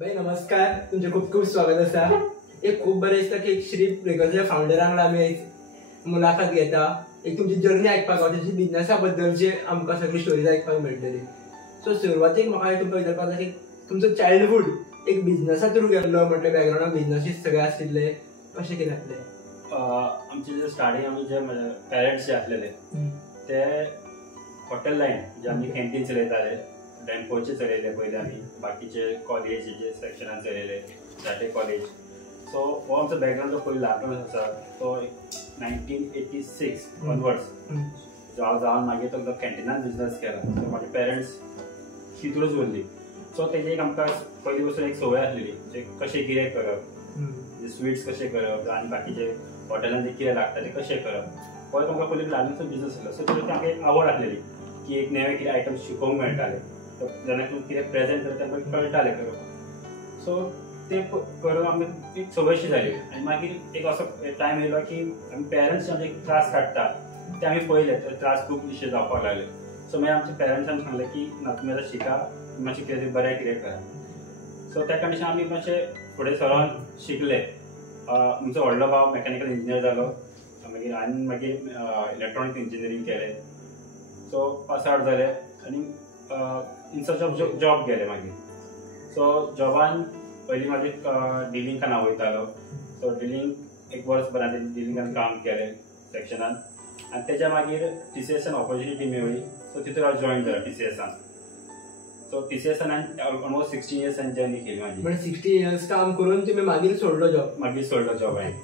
भाई नमस्कार, तुमचे खूप खूप स्वागत असा. एक खूप बरें दिसता की श्री ब्रेकर्सच्या फाउंडरांक वांगडा आमी मुलाखत घेता. एक तुमची जर्नी आयकपाक गावता, बिझनेसा बद्दलचे आमकां सगळी स्टोरीज आयकपाक मेळटली. सो सुरवातीक म्हाका तुमकां विचारपाक जाय की तुमचो चायल्डहूड एक बिझनेसा थ्रू गेल्लो, म्हटल्यार बॅकग्राउंडाक बिझनेसीस सगळे आशिल्ले, कशें कितें जातलें? आमचे जे स्टार्टिंग आमी जे पेरेंट्स जे आसलेले ते हॉटेल लायन जे आमी कॅन्टीन चलयताले, डॅम्पोचे चलयले पयले आमी, बाकीचे कॉलेज जे सेक्शनान चलयले, जाटे कॉलेज. सो हो आमचो बॅकग्राउंड जो पयलो ल्हानपण आसा तो 1986 ऑनवर्ड्स जावन मागीर तो कॅन्टीनान बिझनेस केला. सो म्हाजे पेरेंट्स तितूनच उरली. सो तेजे एक आमकां पयली पासून एक संवय आसलेली, म्हणजे कशें कितें करप, स्वीट्स कशें करप आनी बाकीचे हॉटेलान जे कितें लागता ते कशें करप, हो आमकां पयलीं ल्हानसून बिझनेस आसलो. सो तेतून आमकां एक आवड आसलेली की एक नवे कितें आयटम्स शिकोवंक मेळटाले, जेन्ना तूं कितें प्रेझेंट करता तेन्ना कळटालें करप. सो ते करून आमकां एक संवयशी जाली. आनी मागीर एक असो टायम येयलो की आमी पेरंट्स आमचे त्रास काडटा ते आमी पळयले, त्रास खूब अशे जावपाक लागले. सो मागीर आमच्या पेरंट्सान सांगलें की ना तुमी आतां शिका, मातशें कितें बरें कितें करा. सो त्या कंडिशन आमी मातशें फुडें सरोन शिकले. आमचो व्हडलो भाव मॅकॅनिकल इंजिनियर जालो, मागीर हांवें मागीर इलेक्ट्रॉनीक इंजिनियरींग केलें. सो पास आवट जालें आनी इन सर्च ऑफ जॉब गेले मागीर. सो जॉबान पयलीं म्हाजे डिलिंगान हांव वयतालो. सो डिलिंग एक वर्स बरें डिलिंगान काम केलें सेक्शनान, आनी तेच्या मागीर TCSन ऑपॉर्च्युनिटी मेळ्ळी. सो तितून हांव जॉयन जालो TCSन. सो TCSन हांवें ऑलमोस्ट 16 इयर्स जर्नी केली म्हाजी. म्हणजे 60 इयर्स काम करून तुम्ही मागीर सोडलो जॉब? मागीर सोडलो जॉब हांवें.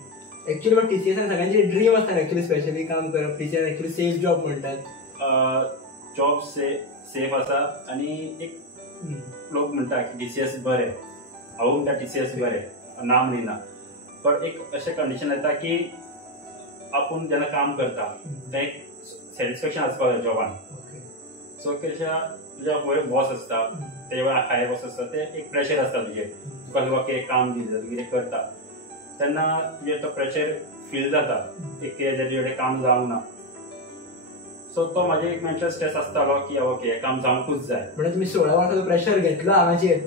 एक्चुअली पण TCSन सगळ्यांची ड्रीम असता एक्चुअली, स्पेशली काम करप. TCS एक्चुअली सेफ जॉब म्हणटात. जॉब सेफ आसा आनी एक लोक म्हणटा की TCS बरें, हांव म्हणटा TCS बरें, नांव दिना. बट एक अशें कंडिशन येता की आपूण जेन्ना काम करता तें एक सॅटिस्फॅक्शन आसपाक जाय जॉबान. सो तुज्या वयर बॉस आसता, तेज्या वयर हायर बॉस आसता, ते एक प्रेशर आसता तुजेर. तुका कितें काम दिता, तूं कितें करता तेन्ना तुजेर तो प्रेशर फील जाता, एक कितें तुजे कडेन काम जावंक ना. सो तो म्हाजे एक मेंटल स्ट्रेस आसतालो की ओके हें काम जावंकूच जाय. म्हणजे तुम्ही 16 वर्साचो प्रेशर घेतला हांगाचेर?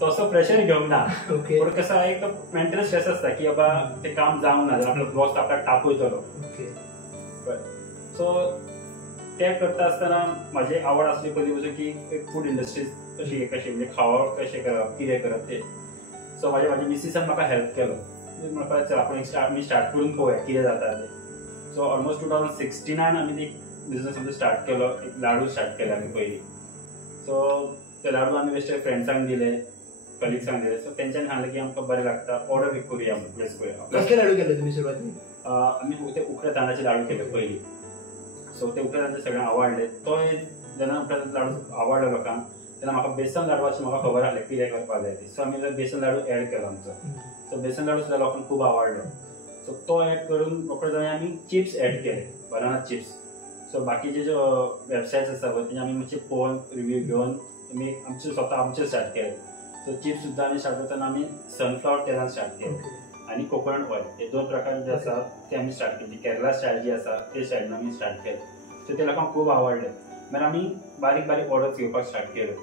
तसो प्रेशर घेवंक ना. पण कसं एक मेंटल स्ट्रेस आसता की बाबा तें काम जावंक ना, आपलो बॉस आपल्याक तापयतलो. सो तें करता आसतना म्हाजी आवड आसली पयलीं पासून की फूड इंडस्ट्रीज कशी म्हणजे खावप कशें करप, कितें करप तें. सो म्हाज्या मिसिसान म्हाका हेल्प केलो. म्हाका चल आपूण आमी स्टार्ट करून पळोवया कितें जाता तें. सो ऑलमोस्ट 2016 आमी एक बिझनेस आमचो स्टार्ट केलो, एक लाडू स्टार्ट केले आमी पयलीं. सो ते लाडू आमी बेश्टे फ्रेंड्सांक दिले, कलिग्सांक दिले. सो तेंच्यांनी सांगलें की आमकां बरें लागता, ऑर्डर करूया म्हणून प्लेस करूया. कसले लाडू केले तुमी सुरवातीक? आमी ते उकड्या तांदळाचे लाडू केले पयलीं. सो ते उकड्या तांदळाचे सगळ्यांक आवडले. तो जेन्ना उकड्या लाडू आवडलो लोकांक तेन्ना म्हाका बेसन लाडवाचें म्हाका खबर आसलें कितें करपाक जाय ती. सो आमी बेसन लाडू एड केलो आमचो. सो बेसन लाडू सुद्दां लोकांक खूब आवडलो. सो तो एड करून रोखडे जावन आमी चिप्स एड केले, बनाना चिप्स. सो बाकीचे जे वेबसायट्स आसता पळय तेजे आमी मातशे पळोवन रिव्यू घेवन आमी आमचे स्वता आमचे स्टार्ट केले. सो चिप्स सुद्दां आमी स्टार्ट करतना आमी सनफ्लावर तेलान स्टार्ट केले आनी कोकोनट ऑयल, हे दोन प्रकार जे आसा ते आमी स्टार्ट केली. केरला स्टायल जी आसा ते स्टायलीन आमी स्टार्ट केले. सो ते लोकांक खूब आवडले. मागीर आमी बारीक बारीक ऑर्डर्स घेवपाक स्टार्ट केल्यो.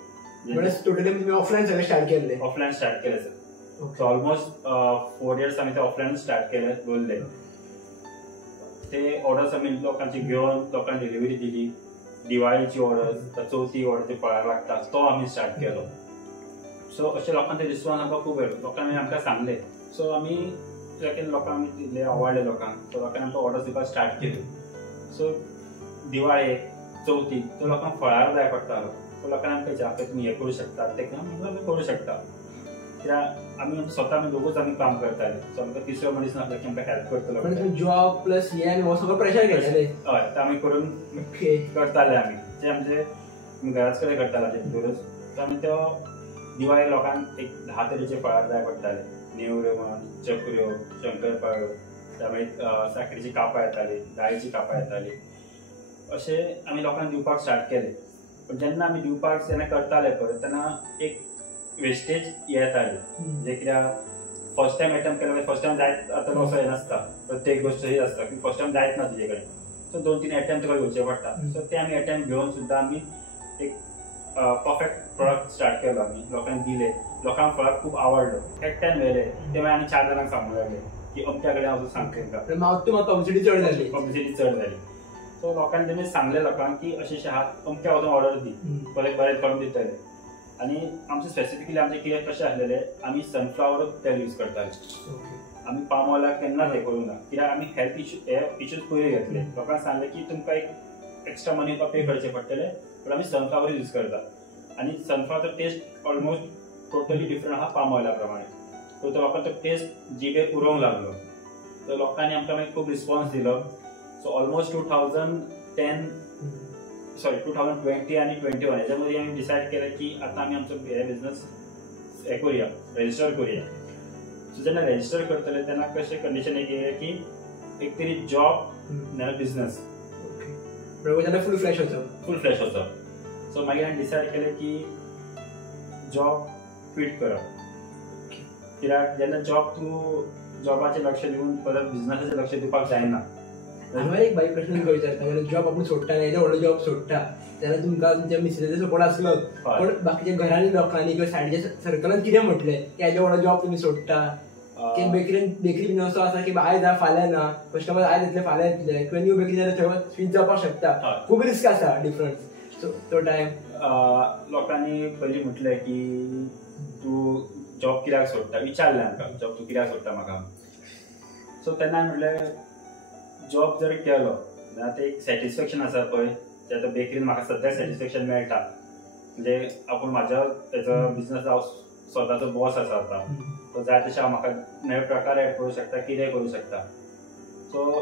म्हणजे टोटली तुमी ऑफलायन सगळें स्टार्ट केल्लें? ऑफलायन स्टार्ट केलें सर. सो ऑलमोस्ट 4 इयर्स आमी ते ऑफलायन स्टार्ट केले, दवरले. ते ऑर्डर्स आमी लोकांची घेवन लोकांक डिलिव्हरी दिली. दिवाळीची ऑर्डर, चवथी ऑर्डर जे फळार लागता तो आमी स्टार्ट केलो. सो अशें लोकांक ते रिस्पॉन्स आमकां खूब येयलो. लोकांनी आमकां सांगलें. सो आमी लोकांक आमी दिले, आवडले लोकांक. सो लोकांनी आमकां ऑर्डर्स दिवपाक स्टार्ट केल्यो. सो दिवाळेक, चवथीक तो लोकांक फळार जाय पडटालो. सो लोकांनी आमकां विचारलें तुमी हें करूं शकतात, तें आमी करूं शकता. कित्याक आमी स्वता आमी दोगूच आमी काम करताले. सो आमकां तिसरो मनीस नासलो की आमकां हेल्प करतलो. जॉब प्लस हे आनी हो सगळो प्रेशर घेताले? हय, ते आमी करून करताले. आमी जे आमचे घराच कडेन करताले ते भितरूच. सो आमी तो दिवाळी लोकांक एक 10 तरेचे फळार जाय पडटाले. नेवऱ्यो म्हण, चकऱ्यो, शंकरपाळ्यो, मागीर साकरेची कापां येताली, दाळीची कापां येताली. अशें आमी लोकांक दिवपाक स्टार्ट केलें. पण जेन्ना आमी दिवपाक जेन्ना करताले पळय तेन्ना एक वेस्टेज येताली. म्हणजे कित्याक फर्स्ट टायम एटेम्प्ट केलो फर्स्ट टायम जायत आतां असो हें नासता. प्रत्येक गोष्ट ही आसता की फर्स्ट टायम जायत ना तुजे कडेन. सो 2-3 एटेम्प्ट तुका घेवचे पडटा. सो ते आमी एटेम्प्ट घेवन सुद्दां आमी एक परफेक्ट प्रोडक्ट स्टार्ट केलो आमी, लोकांक दिले, लोकांक फळाक खूप आवडलो, एकट्यान व्हेले ते मागीर आनी 4 जाणांक सांगूंक लागले की अमक्या कडेन वचून सांग तांकां, मावथ टू मावथ पब्लिसिटी चड जाली, पब्लिसिटी चड जाली. सो लोकांनी तेमी सांगले लोकांक की अशें आहात, अमक्या वचून ऑर्डर दी, बरें करून दितले. आनी आमचे स्पेसिफिकली आमचे कितें कशें आसलेले, आमी सनफ्लावर तेल यूज करताले, आमी पाम ऑयलाक केन्नाच हें करूंक ना, कित्याक आमी हेल्थ इश्यूज पयलीं घेतले. लोकांक सांगले की तुमकां एक एक्स्ट्रा मनी पे करचे पडटले, पण आमी सनफ्लावर यूज करता. आनी सनफ्लावरचो टेस्ट ऑलमोस्ट टोटली डिफरंट आहा पाम ऑयला प्रमाणे. सो तो लोकांक तो टेस्ट जिबेर उरोंक लागलो. सो लोकांनी आमकां मागीर खूब रिस्पॉन्स दिलो. सो ऑलमोस्ट 2020 आनी 21 हेच्या मदीं आमी डिसायड केलें की आतां आमी आमचो हे बिझनस हें करुया, रजिस्टर करुया. सो जेन्ना रजिस्टर करतले तेन्ना कशें कंडिशन एक येयलें की एक तरी जॉब नाल्यार बिझनस फुल फ्लॅश वचप. सो मागीर हांवें डिसायड केलें की जॉब क्विट करप, कित्याक जेन्ना जॉबाचेर लक्ष दिवन परत बिझनसाचेर लक्ष दिवपाक जायना. हांवें एक बारीक प्रश्न तुका विचारता, जेन्ना जॉब आपूण सोडटा येदो व्हडलो जॉब सोडटा तेन्ना तुमकां तुमच्या मिसेसाचो सपोर्ट आसलो, पण बाकीच्या घरांनी लोकांनी किंवा सायडीच्या सर्कलान कितें म्हटलें की येदो व्हडलो जॉब तुमी सोडटा, की बेकरी बीन असो आसा की आयज फाल्यां ना, कस्टमर आयज येतले फाल्यां येतले, किंवा न्यू बेकरी जाल्यार थंय स्वीच जावपाक शकता, खूब रिस्क आसा डिफरंट. सो तो टायम लोकांनी पयलीं म्हटलें की तूं जॉब कित्याक सोडटा, विचारलें आमकां जॉब तूं कित्याक सोडटा म्हाका. सो तेन्ना म्हटलें जॉब जर केलो जाल्यार आतां एक सॅटिस्फॅक्शन आसा पळय, जें आतां बेकरीन म्हाका सद्या सॅटिस्फॅक्शन मेळटा, म्हणजे आपूण म्हाज्या हेचो बिझनस हांव स्वताचो बॉस आसा आतां. सो जाय तशें हांव म्हाका नवे प्रकार एड करूं शकता, कितेंय करूं शकता. सो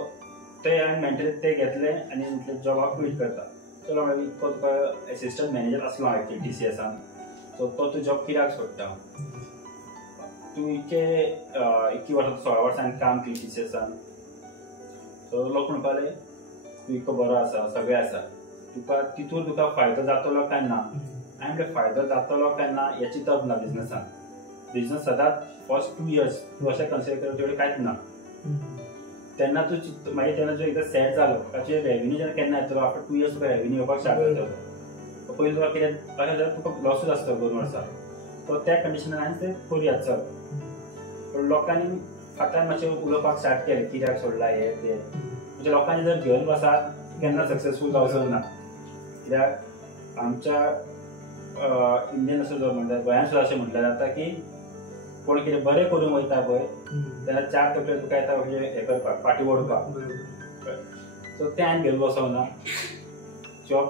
ते हांवें मेंटली ते घेतलें आनी म्हटलें जॉब हांव क्विट करता. चलो मागीर तो तुका एसिस्टंट मॅनेजर आसलो हांव एक्चुअली TCSान. सो तो जॉब कित्याक सोडटा, तूं इतकी वर्सां 16 वर्सांनी काम केली TCSान. सो लोक म्हणपाले तूं इतको बरो आसा, सगळें आसा, तितून तुका फायदो जातलो काय ना. हांवें म्हणलें फायदो जातलो काय ना हेची तप ना बिझनसान. बिझनस सदांच फर्स्ट 2 years तूं अशें कन्सिडर कर तेवढें कांयच ना. तेन्ना तूं मागीर तेन्ना जो एकदां सेट जालो ताचेर रेव्हेन्यू जेन्ना केन्ना येतलो आफ्टर 2 years तुका रेव्हेन्यू येवपाक स्टार्ट जातलो. पयलीं तुका कितें अशें जाल्यार तुका लॉसूच आसतलो 2 वर्सां. सो त्या कंडिशनान हांवें तें करुया चल. पण लोकांनी फाटल्यान मातशें उलोवपाक स्टार्ट केलें कित्याक सोडला हें तें. म्हणजे लोकांनी जर घेवन बसात केन्ना सक्सेसफूल जावचो ना, कित्याक आमच्या इंडियन असो जो म्हणटा गोंयांत सुद्दां अशें म्हटलें जाता की कोण कितें बरें करूंक वयता पळय तेन्ना 4 तकले तुका येता म्हणजे हें करपाक फाटीं ओडपाक. सो तें हांवें घेवन बसोंक ना. जॉब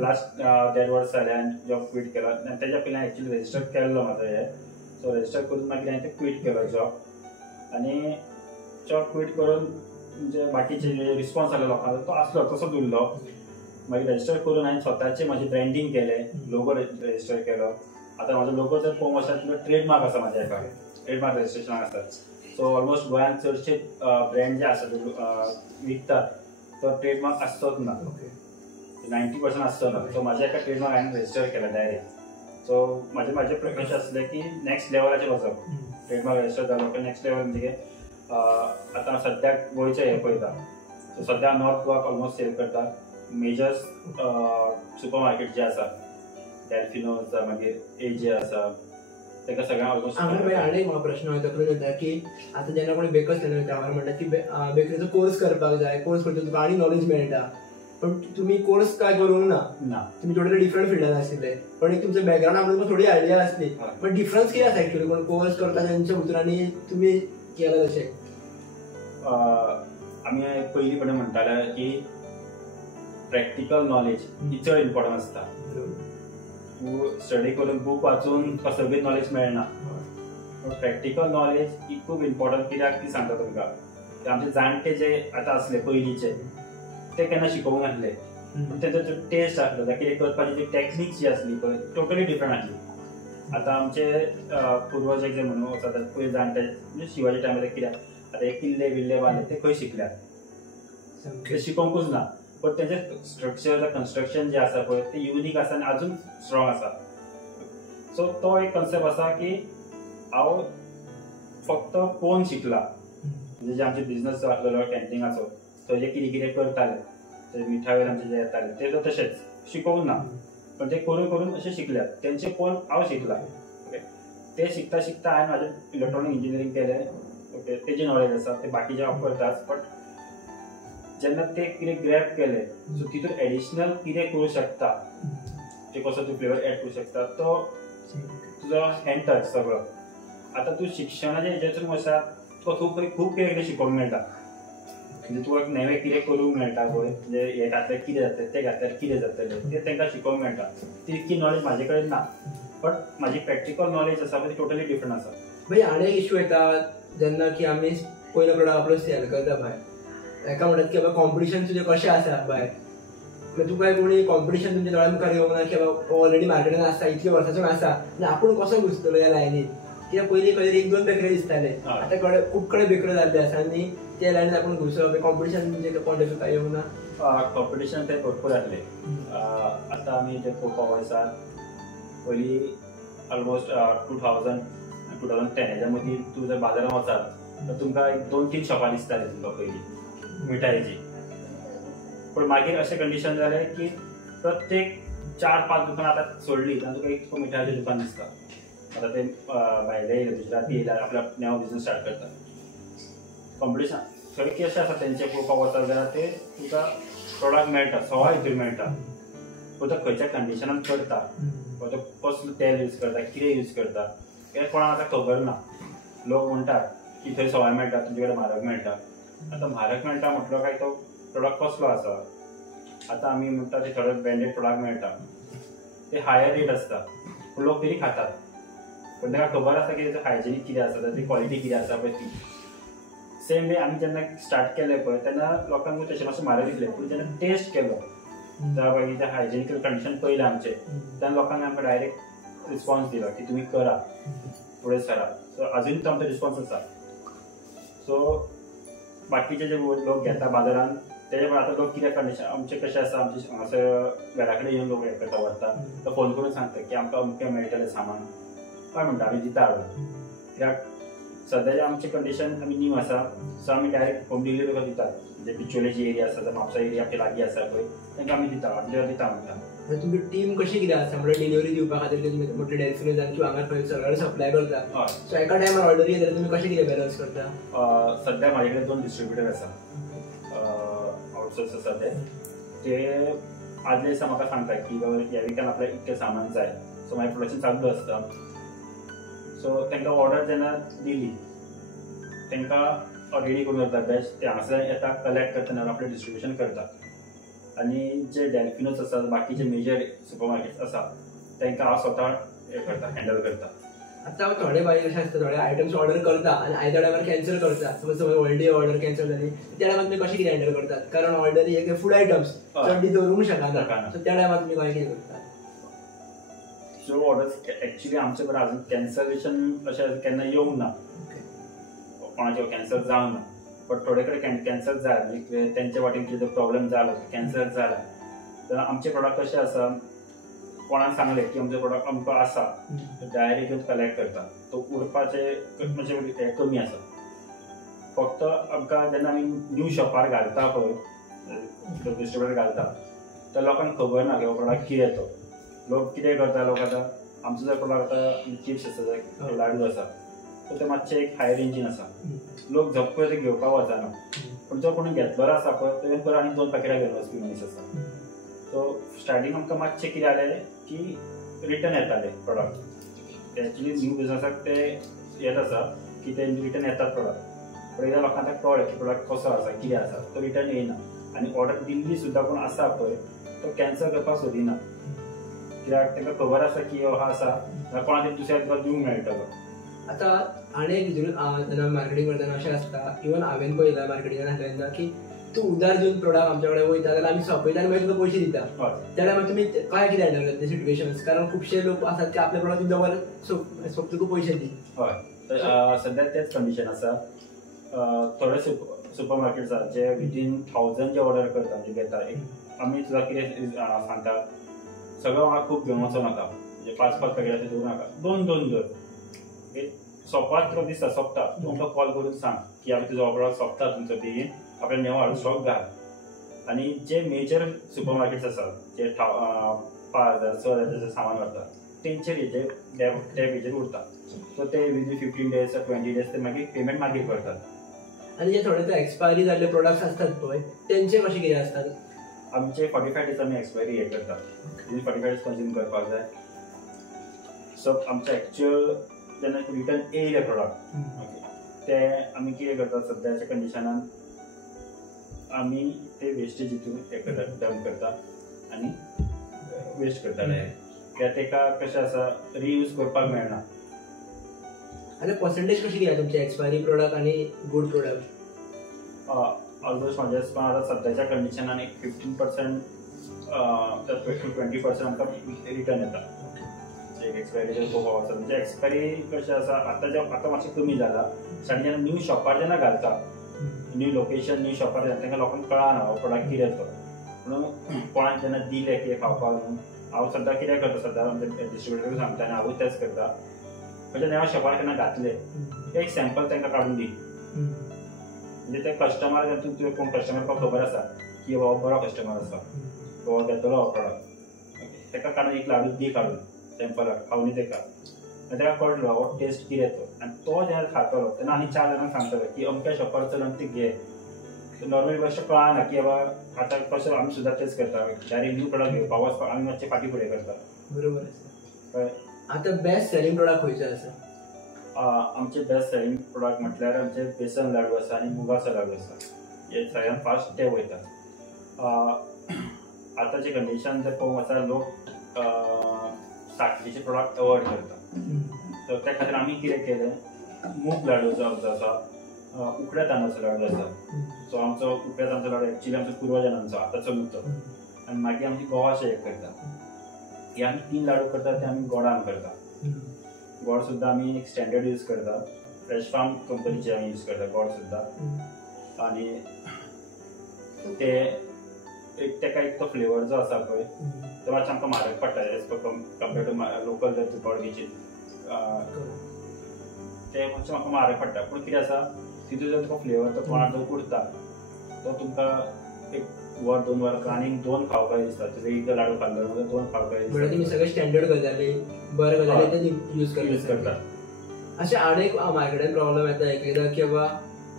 लास्ट 1.5 वर्स जालें जॉब क्विट केलो. आनी तेच्या पयलीं हांवें एक्चुअली रजिस्टर केल्लो म्हाजो हें. सो रजिस्टर करून मागीर हांवें तें क्विट केलो जॉब. आनी जॉब क्विट करून म्हणजे बाकीचे जे रिस्पॉन्स आसलो लोकांचो तो आसलो तसोच उरलो. मागीर रजिस्टर करून हांवें स्वताचें म्हाजें ब्रँडींग केलें, लोगो रजिस्टर केलो. आतां म्हाजो लोगो जर पळोवंक वचत जाल्यार ट्रेडमार्क आसा म्हाज्या हेका, ट्रेडमार्क रजिस्ट्रेशन आसा. सो ऑलमोस्ट गोंयांत चडशे ब्रँड जे आसा विकतात तो ट्रेडमार्क आसचोच ना, 90% आसचो ना. सो म्हाज्या एका ट्रेडमार्क हांवें रजिस्टर केला डायरेक्ट. सो म्हाजें प्रेफरन्स आसलें की नेक्स्ट लेवलाचेर वचप. ट्रेडमार्क रजिस्टर जालो की नेक्स्ट लेवल म्हणजे आतां सद्याक गोंयचें हें पळयता. सो सद्या नॉर्थ गोवाक ऑलमोस्ट सेल करता. मेजर सुपर मार्केट जे आसा डेल्फिनो आसा, मागीर एजे आसा, ताका सगळ्यांक ऑलमोस्ट. आनी एक प्रश्न येता की आतां जेन्ना कोणी बेकर्स येता हांवें म्हणटा की बेकरीचो कोर्स करपाक जाय, कोर्स करता तुका आनी नॉलेज मेळटा. पण तुम्ही कोर्स काय करूंक ना, तुम्ही टोटली डिफरंट फिल्डान आशिल्ले. पण एक तुमचं बॅकग्राऊंड आमकां थोडी आयडिया असली. पण डिफरन्स कितें आसा एक्चुअली कोण कोर्स करता तेंच्या भितर आनी तुमी केला तशें? आमी पयलीं म्हणटाले की प्रॅक्टिकल नॉलेज ही चड इम्पॉर्टंट आसता. तूं स्टडी करून बूक वाचून तुका सगळी नॉलेज मेळना. प्रॅक्टिकल नॉलेज ही खूब इम्पॉर्टंट. कित्याक ती सांगता तुमकां आमचे जाणटे जे आतां आसले पयलींचे ते केन्ना शिकोवंक नासले. तेंचो जो टेस्ट आसलो कितें करपाची जी टॅक्नीक जी आसली पळय टोटली डिफरंट आसली. आतां आमचे पुर्वज जे म्हणून वचत पयलीं जाणटे म्हणजे शिवाजी टायमार कित्याक आतां हे किल्ले बिल्ले बांदले ते खंय शिकल्यात, ते शिकोवंकूच ना. पण तेजे स्ट्रक्चर कन्स्ट्रक्शन जे आसा पळय ते युनीक आसा आनी अजून स्ट्रॉंग आसा. सो तो एक कन्सेप्ट आसा की हांव फक्त पोवन शिकला. म्हणजे जे आमचे बिझनस जो आसलेलो कॅन्टीनाचो तो जे कितें कितें करताले ते मिठावेर आमचे जे येताले ते तशेंच शिकोवंक ना. पण ते करून करून असे शिकल्यात, त्यांचे कोण हांव शिकला. ओके, ते शिकता शिकता हांवें म्हाजें इलेक्ट्रॉनीक इंजिनियरींग केलें. ओके, तेजी नॉलेज आसा, ते बाकीचे वापरतात. बट जेन्ना ते कितें ग्रॅब केलें, सो तितून एडिशनल कितें करूं शकता, ते कसो तूं फ्लेवर एड करूं शकता, तो तुजो हँड टच सगळो. आतां तूं शिक्षणाच्या हेजेतून आसा, तुका खूब कितें शिकोवंक मेळटा. म्हणजे तुका नवें कितें करूंक मेळटा पळय, म्हणजे हे घातल्यार कितें जातलें, तें घातल्यार कितें जातलें, तें तांकां शिकोवंक मेळटा. ती इतकी नॉलेज म्हाजे कडेन ना, बट म्हाजी प्रॅक्टिकल नॉलेज आसा पळय ती टोटली डिफरंट आसा. भाई आनी एक इश्यू येता जेन्ना की आमी पयलो प्रोडक्ट आपलो सेल करता भायर, एका म्हणटात की बाबा कॉम्पिटिशन तुजें कशें आसा भायर, मागीर तुका कोणी कॉम्पिटिशन तुमच्या दोळ्या मुखार येवंक ना की बाबा ऑलरेडी मार्केटान आसा, इतके वर्सांसून आसा आनी आपूण कसो घुसतलो ह्या लायनीत. कित्याक पयलीं खंय 1-2 बेकरे दिसताले, आतां खूब कडेन बेकऱ्यो जाल्ले आसा आनी त्या लायनीत आपूण घुसप, कॉम्पिटिशन म्हणजे पॉयंट ऑफ येवंक ना. कॉम्पिटिशन ते भरपूर जातले. आतां आमी जे पळोवपाक वयतात, पयलीं ऑलमोस्ट 2010 हेच्या मदीं तूं जर बाजारांत वचात तर तुमकां 2-3 शॉपां दिसतालीं तुमकां पयलीं मिठायेची. पूण मागीर अशें कंडिशन जालें की प्रत्येक 4-5 दुकानां आतां सोडलीं आनी तुका एक मिठायेचें दुकान दिसता. आतां ते भायले येयले, गुजराती येयल्यार आपल्या नवो बिझनस स्टार्ट करता. कॉम्पिटिशन खरें कशें आसा तेंचें पळोवपाक वचत जाल्यार ते तुका प्रोडक्ट मेळटा, सवाय हितून मेळटा. पूण तो खंयच्या कंडिशनान करता, तो कसलो तेल यूज करता, कितें यूज करता, हें कोणाक आतां खबर ना. लोक म्हणटात की थंय सवाय मेळटा, तुजे कडेन म्हारग मेळटा. आतां म्हारग मेळटा म्हटलो काय तो प्रोडक्ट कसलो आसा. आतां आमी म्हणटा ते थोडे ब्रँडेड प्रोडक्ट मेळटा, ते हायर रेट आसता, पूण लोक तरी खातात. पण ताका खबर आसा की ताचो हायजिनीक कितें आसा, ताची क्वॉलिटी कितें आसा पळय ती. सेम वे आमी जेन्ना स्टार्ट केलें पळय तेन्ना लोकांक तशें मातशें म्हारग दिसलें. पूण जेन्ना टेस्ट केलो जावं मागीर तें हायजिनिकल कंडिशन पयलें आमचें, तेन्ना लोकांनी आमकां डायरेक्ट रिस्पॉन्स दिलो की तुमी करा, फुडें सरा. सो आजून तो आमचो रिस्पॉन्स आसा. सो बाकीचे जे लोक घेता बाजारांत तेजे पण आतां लोक कितें कंडिशन आमचें कशें आसा, आमचे हांगासर घरा कडेन येवन लोक हें करता व्हरता, तो फोन करून सांगता की आमकां अमकें मेळटलें सामान. काय म्हणटा आमी दिता हाडून. कित्याक सद्याचें आमचें कंडिशन आमी न्यू आसा, सो आमी डायरेक्ट होम डिलिवरी तुका दितात. म्हणजे बिचोलेची एरिया आसा, म्हापसा एरिया आमच्या लागीं आसा पळय, तांकां आमी दिता, ऑर्डर दिता म्हणटा. तुमची टीम कशी कितें आसा, म्हणजे डिलिव्हरी दिवपा खातीर तुमी मोठे डेस्टिनेशन किंवा हांगा खंय सगळ्यांक सप्लाय करता, सो एका टायमार ऑर्डर येता तुमी कशें कितें बॅलन्स करता. सद्या म्हाजे कडेन 2 डिस्ट्रिब्युटर आसा, आउटसोर्स आसा ते आदले दिसा म्हाका सांगता की बाबा ह्या विकान आपल्याक इतकें सामान जाय, सो मागीर प्रोडक्शन चालू आसता. सो तांकां ऑर्डर जेन्ना दिली तांकां रेडी करून दवरता बॅच, ते हांगासर येता, कलेक्ट करता आनी आपलें डिस्ट्रिब्युशन करता. आनी जे डॅल्फिनोज आसा, बाकीचे मेजर सुपर मार्केट्स आसा तांकां हांव स्वता हें करता, हँडल करता. आतां थोडे बाई अशें आसता, थोडे आयटम्स ऑर्डर करता आनी आयत्या टायमार कॅन्सल करता. समज हॉलिडे ऑर्डर कॅन्सल जाली त्या टायमार तुमी कशें कितें हँडल करतात, कारण ऑर्डर हे फूड आयटम्स चड दीस दवरूंक शकना, सो त्या टायमार तुमी कशें कितें करता. सो ऑर्डर्स एक्चुली आमचे बरें अजून कॅन्सलेशन अशें केन्ना येवंक ना, कोणाचे कॅन्सल जावंक ना. बट थोडे कडेन कॅन्सल जाय, म्हणजे तेंचे वाटेन कितें प्रॉब्लेम जालो, कॅन्सल जाला, तर आमचे प्रोडक्ट कशें आसा, कोणाक सांगलें की आमचो प्रोडक्ट आमकां आसा, डायरेक्ट येवन कलेक्ट करता. तो उरपाचें म्हणजे हें कमी आसा. फक्त आमकां जेन्ना आमी न्यू शॉपार घालता पळय, डिस्ट्रिब्युटर घालता, तर लोकांक खबर ना की हो प्रोडक्ट कितें तो. लोक कितें करता, लोक आतां आमचो जर प्रोडक्ट आतां चिप्स आसा, लाडू आसा, तर ते मातशें एक हाय रेंजीन आसा, लोक झप्प ते घेवपाक वचना. पूण जो कोणी घेतलो आसा पळय तो परत आनी 2 पॅकेटां घेवन वचपी मनीस आसा. सो स्टार्टींग आमकां मातशें कितें जालें की रिटर्न येताले प्रोडक्ट. एक्चुली न्यू बिजनसाक ते येत आसा की ते रिटर्न येतात प्रोडक्ट, पण एकदां लोकांक आतां कळ्ळें की प्रोडक्ट कसो आसा, कितें आसा, तो रिटर्न येयना. आनी ऑर्डर दिल्ली सुद्दां कोण आसा पळय तो कॅन्सल करपाक सोदिना, कित्याक तांकां खबर आसा की हो आसा जाल्यार कोणा तरी दुसऱ्या तुका दिवंक मेळटलो. आतां आनी एक जेन्ना मार्केटींग करतना अशें आसता, इवन हांवें पळयलां मार्केटींगान आसता तेन्ना की तूं उदार दिवन प्रोडक्ट आमच्या कडेन वयता जाल्यार आमी सोंपयता आनी मागीर तुका पयशे दिता. त्या टायमार तुमी काय कितें हँडल करता सिट्युएशन्स, कारण खुबशे लोक आसात की आपले प्रोडक्ट दवर सोप तुका पयशे दी. हय, सद्या तेच कंडिशन आसा. थोडे सुपर मार्केट्स आसा जे विदीन 1000 जे ऑर्डर करता, म्हणजे घेता. आमी सुद्दां कितें सांगता, सगळो म्हाका खूब घेवन वचो नाका, म्हणजे 5-5 पॅकेटाचे दवरूं नाका, 2 दर. सोंपपाक तुका दिसता सोंपता, तूं आमकां कॉल करून सांग की आमी तुजो प्रोडक्ट सोंपता तुमचो बेगीन, आपल्याक नेवो हाडून स्टॉक घाल. आनी जे मेजर सुपर मार्केट्स आसात जे 5,000 6,000 सामान व्हरता तेंचेर हेजेर टॅब हेजेर उरता. सो ते विदीन 15 days 20 days ते मागीर पेमेंट मागीर करतात. आणि जे थोडे ते एक्सपायरी जाल्ले प्रोडक्ट्स असतात पळय तेंचे कशें कितें असतात? आमचे 45 days आमी एक्सपायरी हे करता, विदीन 45 days कंज्यूम करपाक जाय. सो आमचे एक्चुअल जेन्ना रिटर्न येयले प्रोडक्ट ओके ते आमी कितें करता सद्याच्या कंडिशनान आमी ते वेस्टेज हितून हे करता डंप करता आनी वेस्ट करता डायरेक्ट. कित्याक तेका कशें आसा रियूज करपाक मेळना. आनी पर्संटेज कशी कितें तुमचे एक्सपायरी प्रोडक्ट आनी गूड प्रोडक्ट? ऑलमोस्ट म्हाज्या हिसपान आतां सद्याच्या कंडिशनान एक 15% to 20% आमकां रिटर्न येता. एक एक्सपायरी खूब आसा म्हणजे एक्सपायरी कशें आसा आतां मातशें कमी जाला. आनी जेन्ना न्यू शॉपार जेन्ना घालता न्यू लोकेशन न्यू शॉपार घालता तेंकां लोकांक कळना हो प्रोडक्ट कितें तो. म्हणून कोणाक जेन्ना दिले की खावपाक म्हणून हांव सद्दां कितें करता सद्दां म्हणजे डिस्ट्रिब्युटराक सांगता आनी हांवूय तेंच करता. म्हणजे जेन्ना शॉपार केन्ना घातले एक सॅम्पल तांकां काडून दी म्हणजे ते कस्टमर जेन्ना तुवें कोण कस्टमर तुका खबर आसा की हो बरो कस्टमर आसा हो घेतलो हो प्रोडक्ट ताका काडून एक लाडू दी काडून सॅम्पलाक खावनी ताका आनी ताका कळटलो हो टेस्ट कितें तो. आनी तो जेन्ना खातलो तेन्ना आनी 4 जाणांक सांगतलो की अमक्या शॉपार चल आनी ते घे. नॉर्मली अशें कळना की बाबा आतां कशें आमी सुद्दां तेच करता डायरेक्ट न्यू प्रोडक्ट घेवपाक वचपाक आमी मातशें फाटीं फुडें करता. बरोबर आसा. आतां बेस्ट सेलिंग प्रोडक्ट खंयचे आसा? आमचे बेस्ट सेलिंग प्रोडक्ट म्हटल्यार आमचे बेसन लाडू आसा आनी मुगाचो लाडू आसा. हे सगळ्यान फास्ट ते वयता. आतांचे कंडिशन जर पळोवंक वचत लोक साखरेचे प्रोडक्ट अवॉयड करता. तर त्या खातीर आमी कितें केलें मूग लाडू जो आसा उकड्या तांदळाचो लाडू आसा. सो आमचो उकड्या तांदळाचो लाडू एक्चुअली आमचो पुर्वजांचो आतांचो न्हू तो. आनी मागीर आमची गव्हाचे हे करता. हे आमी 3 लाडू करता ते आमी गोडान करता. गोड सुद्दां आमी एक स्टँडर्ड यूज करता. फ्रेश फार्म कंपनीचे आमी यूज करता गोड सुद्दां. आनी ते एक ताका एक तो फ्लेवर जो आसा पळय तो मातसो आमकां म्हारग पडटा एज कंपेर्ड टू लोकल जर तुका ऑर्गेचीत ते मातशें म्हाका म्हारग पडटा. पूण कितें आसा तितून जर तुका फ्लेवर तो कोणाक जर उरता तो तुमकां एक वर 2 वर आनी 2 खावपाक दिसता. तुवें एकदां लाडू खाल्लो जाल्यार 2 खावपाक दिसता. म्हणजे तुमी सगळे स्टँडर्ड गजाली बरे गजाली ते यूज करता. अशें आनीक मार्केटान प्रॉब्लेम येता एकदां की बाबा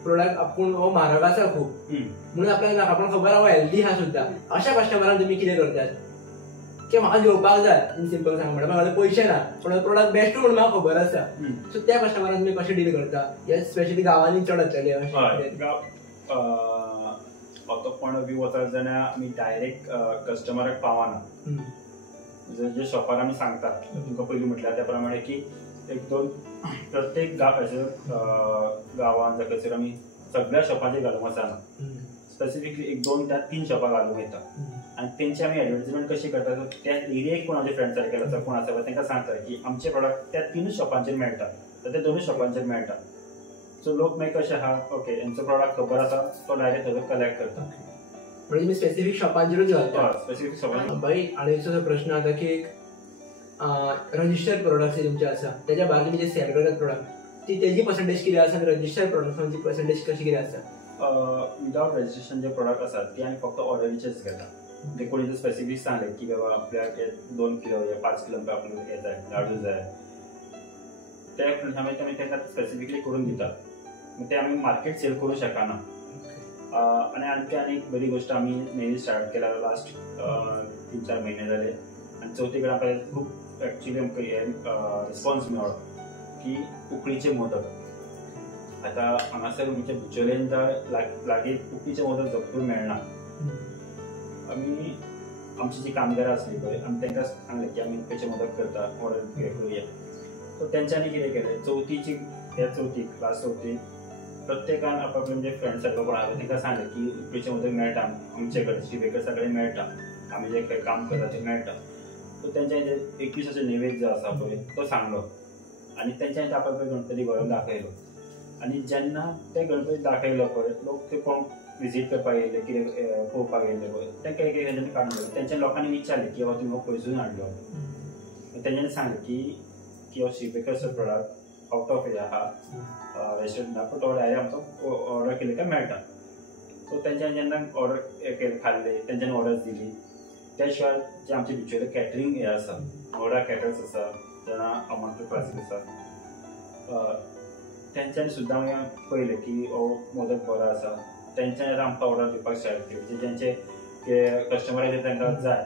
प्रोडक्ट आपूण हो म्हारग आसा खूब म्हणून आपल्याक आपूण खबर आहा हेल्दी आहा सुद्दां अशा कस्टमरांक तुमी कितें करतात की म्हाका घेवपाक जाय सिंपल सांग म्हणल्यार म्हाका पयशे ना पूण प्रोडक्ट बेस्ट म्हणून म्हाका खबर आसा. सो त्या कस्टमरांक तुमी कशें डील करता? हे स्पेशली गांवांनी चड जातले तो पॉयंट ऑफ व्यू वचत जाल्यार आमी डायरेक्ट कस्टमराक पावना. जे शॉपार आमी सांगता तुमकां पयलीं म्हटल्यार त्या प्रमाणे की 1-2 प्रत्येक गांवांत जायसर आमी सगळ्या शॉपांचेर घालूंक वचना. स्पेसिफिकली 1-2 त्या 3 शॉपां घालूंक येता. आनी तेंची आमी एडवर्टिजमेंट कशी करता त्या एरियेक कोण आमचे फ्रेंड सर्कल आसा कोण आसा तांकां सांगता की आमचे प्रोडक्ट त्या 3 शॉपांचेर मेळटा ते 2 शॉपांचेर मेळटा. सो लोक मागीर कशें आहा ओके हेंचो प्रोडक्ट खबर आसा तो डायरेक्ट थंय कलेक्ट करता. म्हणजे तुमी स्पेसिफीक शॉपांचेरूच घालता? स्पेसिफीक शॉपांचेर. भाई आनी दुसरो प्रश्न आता की रजिस्टर्ड प्रोडक्ट्स तुमचे आसा त्याच्या भायर तुमी जे सेल करतात प्रोडक्ट ती तेजी पर्संटेज कितें आसा आनी रजिस्टर्ड प्रोडक्ट्सांची पर्संटेज कशी कितें आसा? विदाउट रजिस्ट्रेशन जे प्रोडक्ट आसात ते आमी फक्त ऑर्डरीचेच घेता. ते कोणी जर स्पेसिफीक सांगले की बाबा आपल्याक 2 किलो या 5 किलो आपल्याला हे जाय लाडू जाय ते आमी तांकां स्पेसिफिकली करून दितात. ते आमी मार्केट सेल करूं शकना. आनी आनी एक बरी गोष्ट आमी मेनली स्टार्ट केला लास्ट 3-4 महिने जाले आनी चवथी कडेन आमकां खूब एक्चुअली आमकां हे रिस्पॉन्स मेळ्ळो की उकडीचे मोदक. आतां हांगासर म्हणजे बिचोलेन लागीं उकडीचे मोदक झगपूर मेळना. आमी आमची जी कामगारां आसली पळय आमी तांकां सांगलें की आमी उकडीचे मोदक करता ऑर्डर हे करुया. सो तेंच्यांनी कितें केलें चवथीची ह्या चवथीक लास्ट चवथीक प्रत्येकान आपआपले म्हणजे फ्रेंड सर्कल कोण आसा तांकां सांगलें की उकडीचे मोदक मेळटा आमचे कडेन शिवेकर कडेन मेळटा आमी जे काम करता ते मेळटा. सो तेंच्या 21 नैवेद्य जो आसा पळय तो सांगलो आनी तेंच्यांनी आपआपले गणपती व्हरून दाखयलो. आनी जेन्ना ते गणपती दाखयलो पळय लोक ते कोण विजीट करपाक येयले कितें पळोवपाक येयले पळय तांकां एक एक काडून दिलो. तेंच्या लोकांनी विचारलें की बाबा तुमी हो खंयसून हाडलो. तेंच्यांनी सांगलें की हो शिवेकरचो प्रोडक्ट आउट ऑफ हे आहा रेस्टॉरंटा पूण तो डायरेक्ट आमचो ऑर्डर केले काय मेळटा. सो तेंच्यांनी जेन्ना ऑर्डर केले खाल्ले तेंच्यांनी ऑर्डर्स दिली त्या शिवाय जे आमचे भितरले कॅटरिंग हे आसा ऑर्डर कॅटर्स आसा जेन्ना अमाउंट क्लासीस आसा तेंच्यांनी सुद्दां आमी पळयलें की हो मोदक बरो आसा तेंच्यांनी आतां आमकां ऑर्डर दिवपाक स्टार्ट केली जेंचे कस्टमर येता तांकां जाय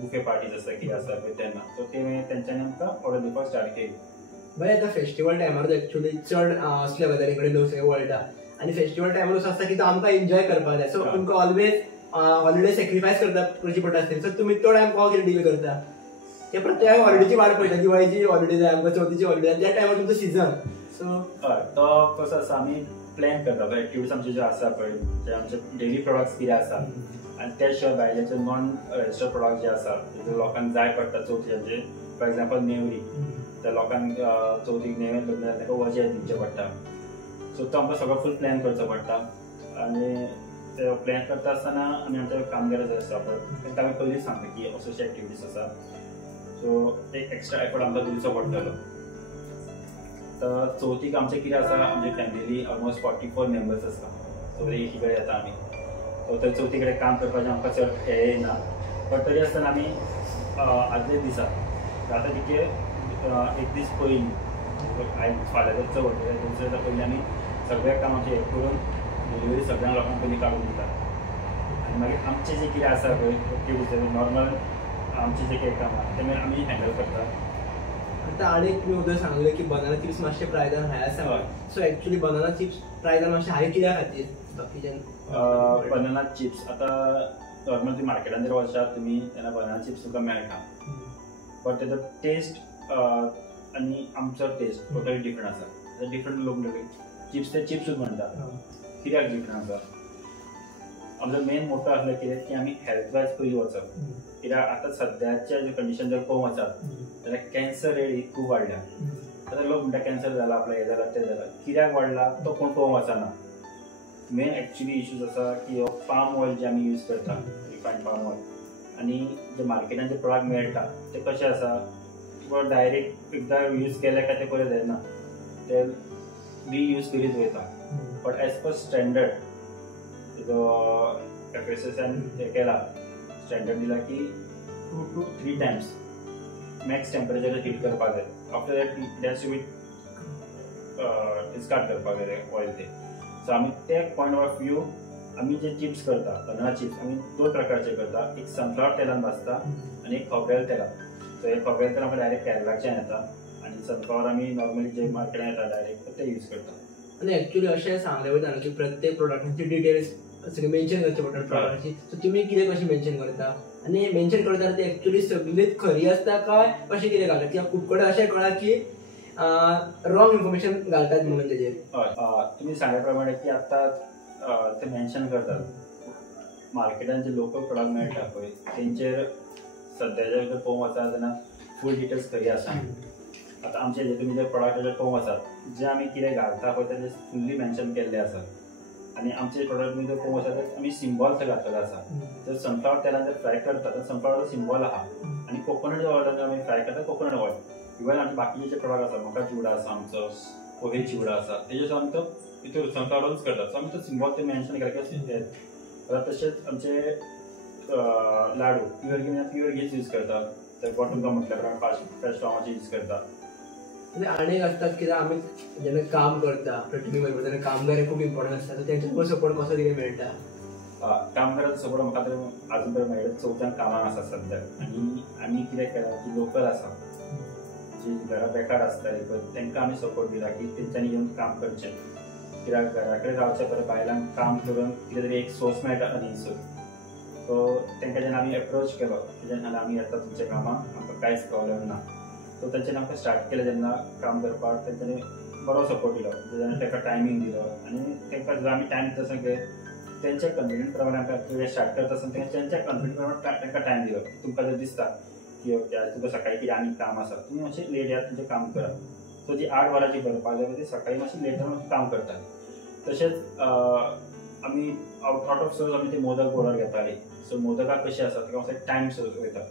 बुफे पार्टीज आसा कितें आसा पळय तेन्ना सो ते तेंच्यांनी आमकां ऑर्डर दिवपाक स्टार्ट केली. बरें आतां फेस्टिवल टायमार एक्चुअली चड असल्या गजाली कडेन लोक सगळे वळटा आनी फेस्टिवल टायमार असो आसता की तो आमकां एन्जॉय करपाक जाय सो तुमकां ऑलवेज हॉलिडे सॅक्रिफायस करची पडटा आसतली सो तुमी तो टायम कसो कितें डील करता ते प्रत्येक हॉलिडेची वाट पळयता दिवाळीची हॉलिडे जाय आमकां चवथीची हॉलिडे त्या टायमार तुमचो सिजन सो हय तो कसो आसा आमी प्लॅन करता एक्टिविटीज आमचे जे आसा पळय जे आमचे डेली प्रोडक्ट्स कितें आसा आनी त्या शिवाय भायले नॉन रजिस्टर्ड प्रोडक्ट जे आसा जे लोकांक जाय पडटा चवथीचे फॉर एक्झाम्पल नेवरी त्या लोकांक चवथीक नेवेन लग्न जाता ताका वजें दिवचें पडटा सो तो आमकां सगळो फूल प्लॅन करचो पडटा आनी ते प्लॅन करता आसतना आमी आमच्या कामगार जे आसा पळय तांकां आमी पयलींच सांगता की अशे एक्टिविटीज आसा सो एक एक्स्ट्रा एफर्ट आमकां दिवचो पडटलो. तर चवथीक आमचें कितें आसा आमचे फॅमिली ऑलमोस्ट 44 मेंबर्स आसा सगळे एकी कडेन येता आमी सो थंय चवथी कडेन काम करपाचें आमकां चड हे येना बट तरी आसतना आमी आदले दिसा जाता तितके एक दीस पयलीं आयज फाल्यां जर चवथ दोन दिसा पयलीं आमी सगळें काम आमचें हें करून डिलिव्हरी सगळ्या लोकांक पयलीं काडून दिता आनी मागीर आमचें जें कितें आसा पळय एक्टिविटीज नॉर्मल आमचे जे काही काम आसा ते आमी हँडल करतात. आतां आनी तुमी उदक सांगलें की बनाना चिप्स मातशे प्रायजान हाय आसा सो एक्चुअली बनाना चिप्स प्रायजान मातशे हाय कित्या खातीर बाकीच्यान बनाना चिप्स आतां नॉर्मल तुम्ही मार्केटान जर वचात तुमी तेन्ना बनाना चिप्स तुमकां मेळटा बट तेजो टेस्ट आनी आमचो टेस्ट टोटली डिफरंट आसा डिफरंट लोक चिप्स ते चिप्सूच म्हणटा कित्याक डिफरंट आसा आमचो मेन मोटो आसलो कित्याक की आमी हेल्थ वायज पयलीं वचप कित्याक आतां सद्याच्या कंडिशन जर पळोवंक वचात जाल्यार कॅन्सर रेट ही खूब वाडल्या आतां लोक म्हणटा कॅन्सर जाला आपल्याक हें जाला तें जाला कित्याक वाडला तो कोण पळोवंक वचना मेन एक्चुअली इश्यूज आसा की हो पाम ऑयल जे आमी यूज करता रिफायंड पाम ऑयल आनी जे मार्केटान जे प्रोडक्ट मेळटा ते कशे आसा किंवा डायरेक्ट एकदां यूज केले काय ते परत जायना ते यूज करीत वयता बट एज पर स्टँडर्ड जो FSSAन हे केला स्टँडर्ड दिला की 2 to 3 times max temperature heat करपाक जाय after that it has to be discard करपाक जाय ऑयल ते सो आमी ते पॉयंट ऑफ व्यू आमी जे चिप्स करता बनाना चिप्स आमी दोन प्रकारचे करता एक सनफ्लावर तेलान भाजता आनी एक खोबरेल तेलान सो हे खोबरेल तेल आमकां डायरेक्ट केरळाच्यान येता आनी सनफ्लावर आमी नॉर्मली जे मार्केटान येता डायरेक्ट ते यूज करता. आनी एक्चुअली अशें सांगलें वयता न्हू की प्रत्येक प्रोडक्टाची डिटेल्स सगळे मेन्शन करचे पडटा प्रोडक्टाची सो तुमी कितें कशें मेन्शन करता आनी मेन्शन करता ती एक्चुअली सगळीच खरी आसता काय कशें कितें घालता कित्याक खूब कडेन अशें कळ्ळां की रॉंग इन्फॉर्मेशन घालतात म्हणून तेजेर. हय तुमी सांगल्या प्रमाणे की आतां ते मेन्शन करतात मार्केटान जे लोकल प्रोडक्ट मेळटा पळय तेंचेर सद्याच्या भितर पळोवंक वचत तेन्ना फूल डिटेल्स खरी आसा. आतां आमचे जे तुमी जे प्रोडक्टाचेर पळोवंक वचत जे आमी कितें घालता पळय तेजेर फुल्ली मेन्शन केल्लें आसा आनी आमचे प्रोडक्ट तुमी जर पळोवंक वचत तर आमी सिम्बॉल थंय घातलेलो आसा जर सनफ्लावर तेलान जर फ्राय करता तर सनफ्लावराचो सिम्बॉल आहा आनी कोकोनट ऑयल जर आमी फ्राय करता कोकोनट ऑयल इवन आमचे बाकीचे जे प्रोडक्ट आसा म्हाका चिवडा आसा आमचो पोहे चिवडा आसा तेजेर आमी तो भितर सनफ्लावरूच करता सो आमी तो सिम्बॉल ते मेन्शन केला की तशेंच आमचे लाडू प्युअर घीच यूज करतात ते तुमकां म्हटल्या प्रमाणे फ्रेश फार्माचे यूज करता. आनी आसतात कित्याक आमी जेन्ना काम करता प्रतिमी बरोबर तेन्ना कामगार खूब इम्पॉर्टंट आसता सो तेंचो सपोर्ट कसो कितें मेळटा. कामगारांचो सपोर्ट म्हाका तर आजून पर्यंत मेळटा चवथ्यान कामाक आसा सद्याक आनी आमी कितें केलां की लोकल आसा जी घरा बेकार आसताली पळय तांकां आमी सपोर्ट दिला की तेंच्यांनी येवन काम करचें कित्याक घरा कडेन रावचे परत बायलांक काम करून कितें तरी एक सोर्स मेळटा अर्निंगचो सो तांकां जेन्ना आमी एप्रोच केलो जेन्ना आमी येता तुमच्या कामाक आमकां कांयच प्रॉब्लेम ना सो तेंच्यांनी आमकां स्टार्ट केलें जेन्ना काम करपाक तेंच्यांनी बरो सपोर्ट दिलो जेन्ना ताका टायमींग दिलो आनी तांकां जर आमी टायम दिता आसतना तेंच्या कन्विनियंट प्रमाणे आमकां कितें स्टार्ट करता आसतना तेंच्या कन्विनियंट प्रमाणे तांकां टायम दिलो तुमकां जर दिसता की ओके आज तुका सकाळी कितें आनी काम आसा तुमी मातशें लेट येयात तुमचें काम करा सो जी 8 वरांची करपाक जाय ती सकाळी मातशी लेट जावन काम करताली. तशेंच आमी आउट ऑफ सोर्स आमी ते मोदक ऑर्डर घेताली सो मोदकाक कशें आसा ताका मातसो टायम सोर्स वयता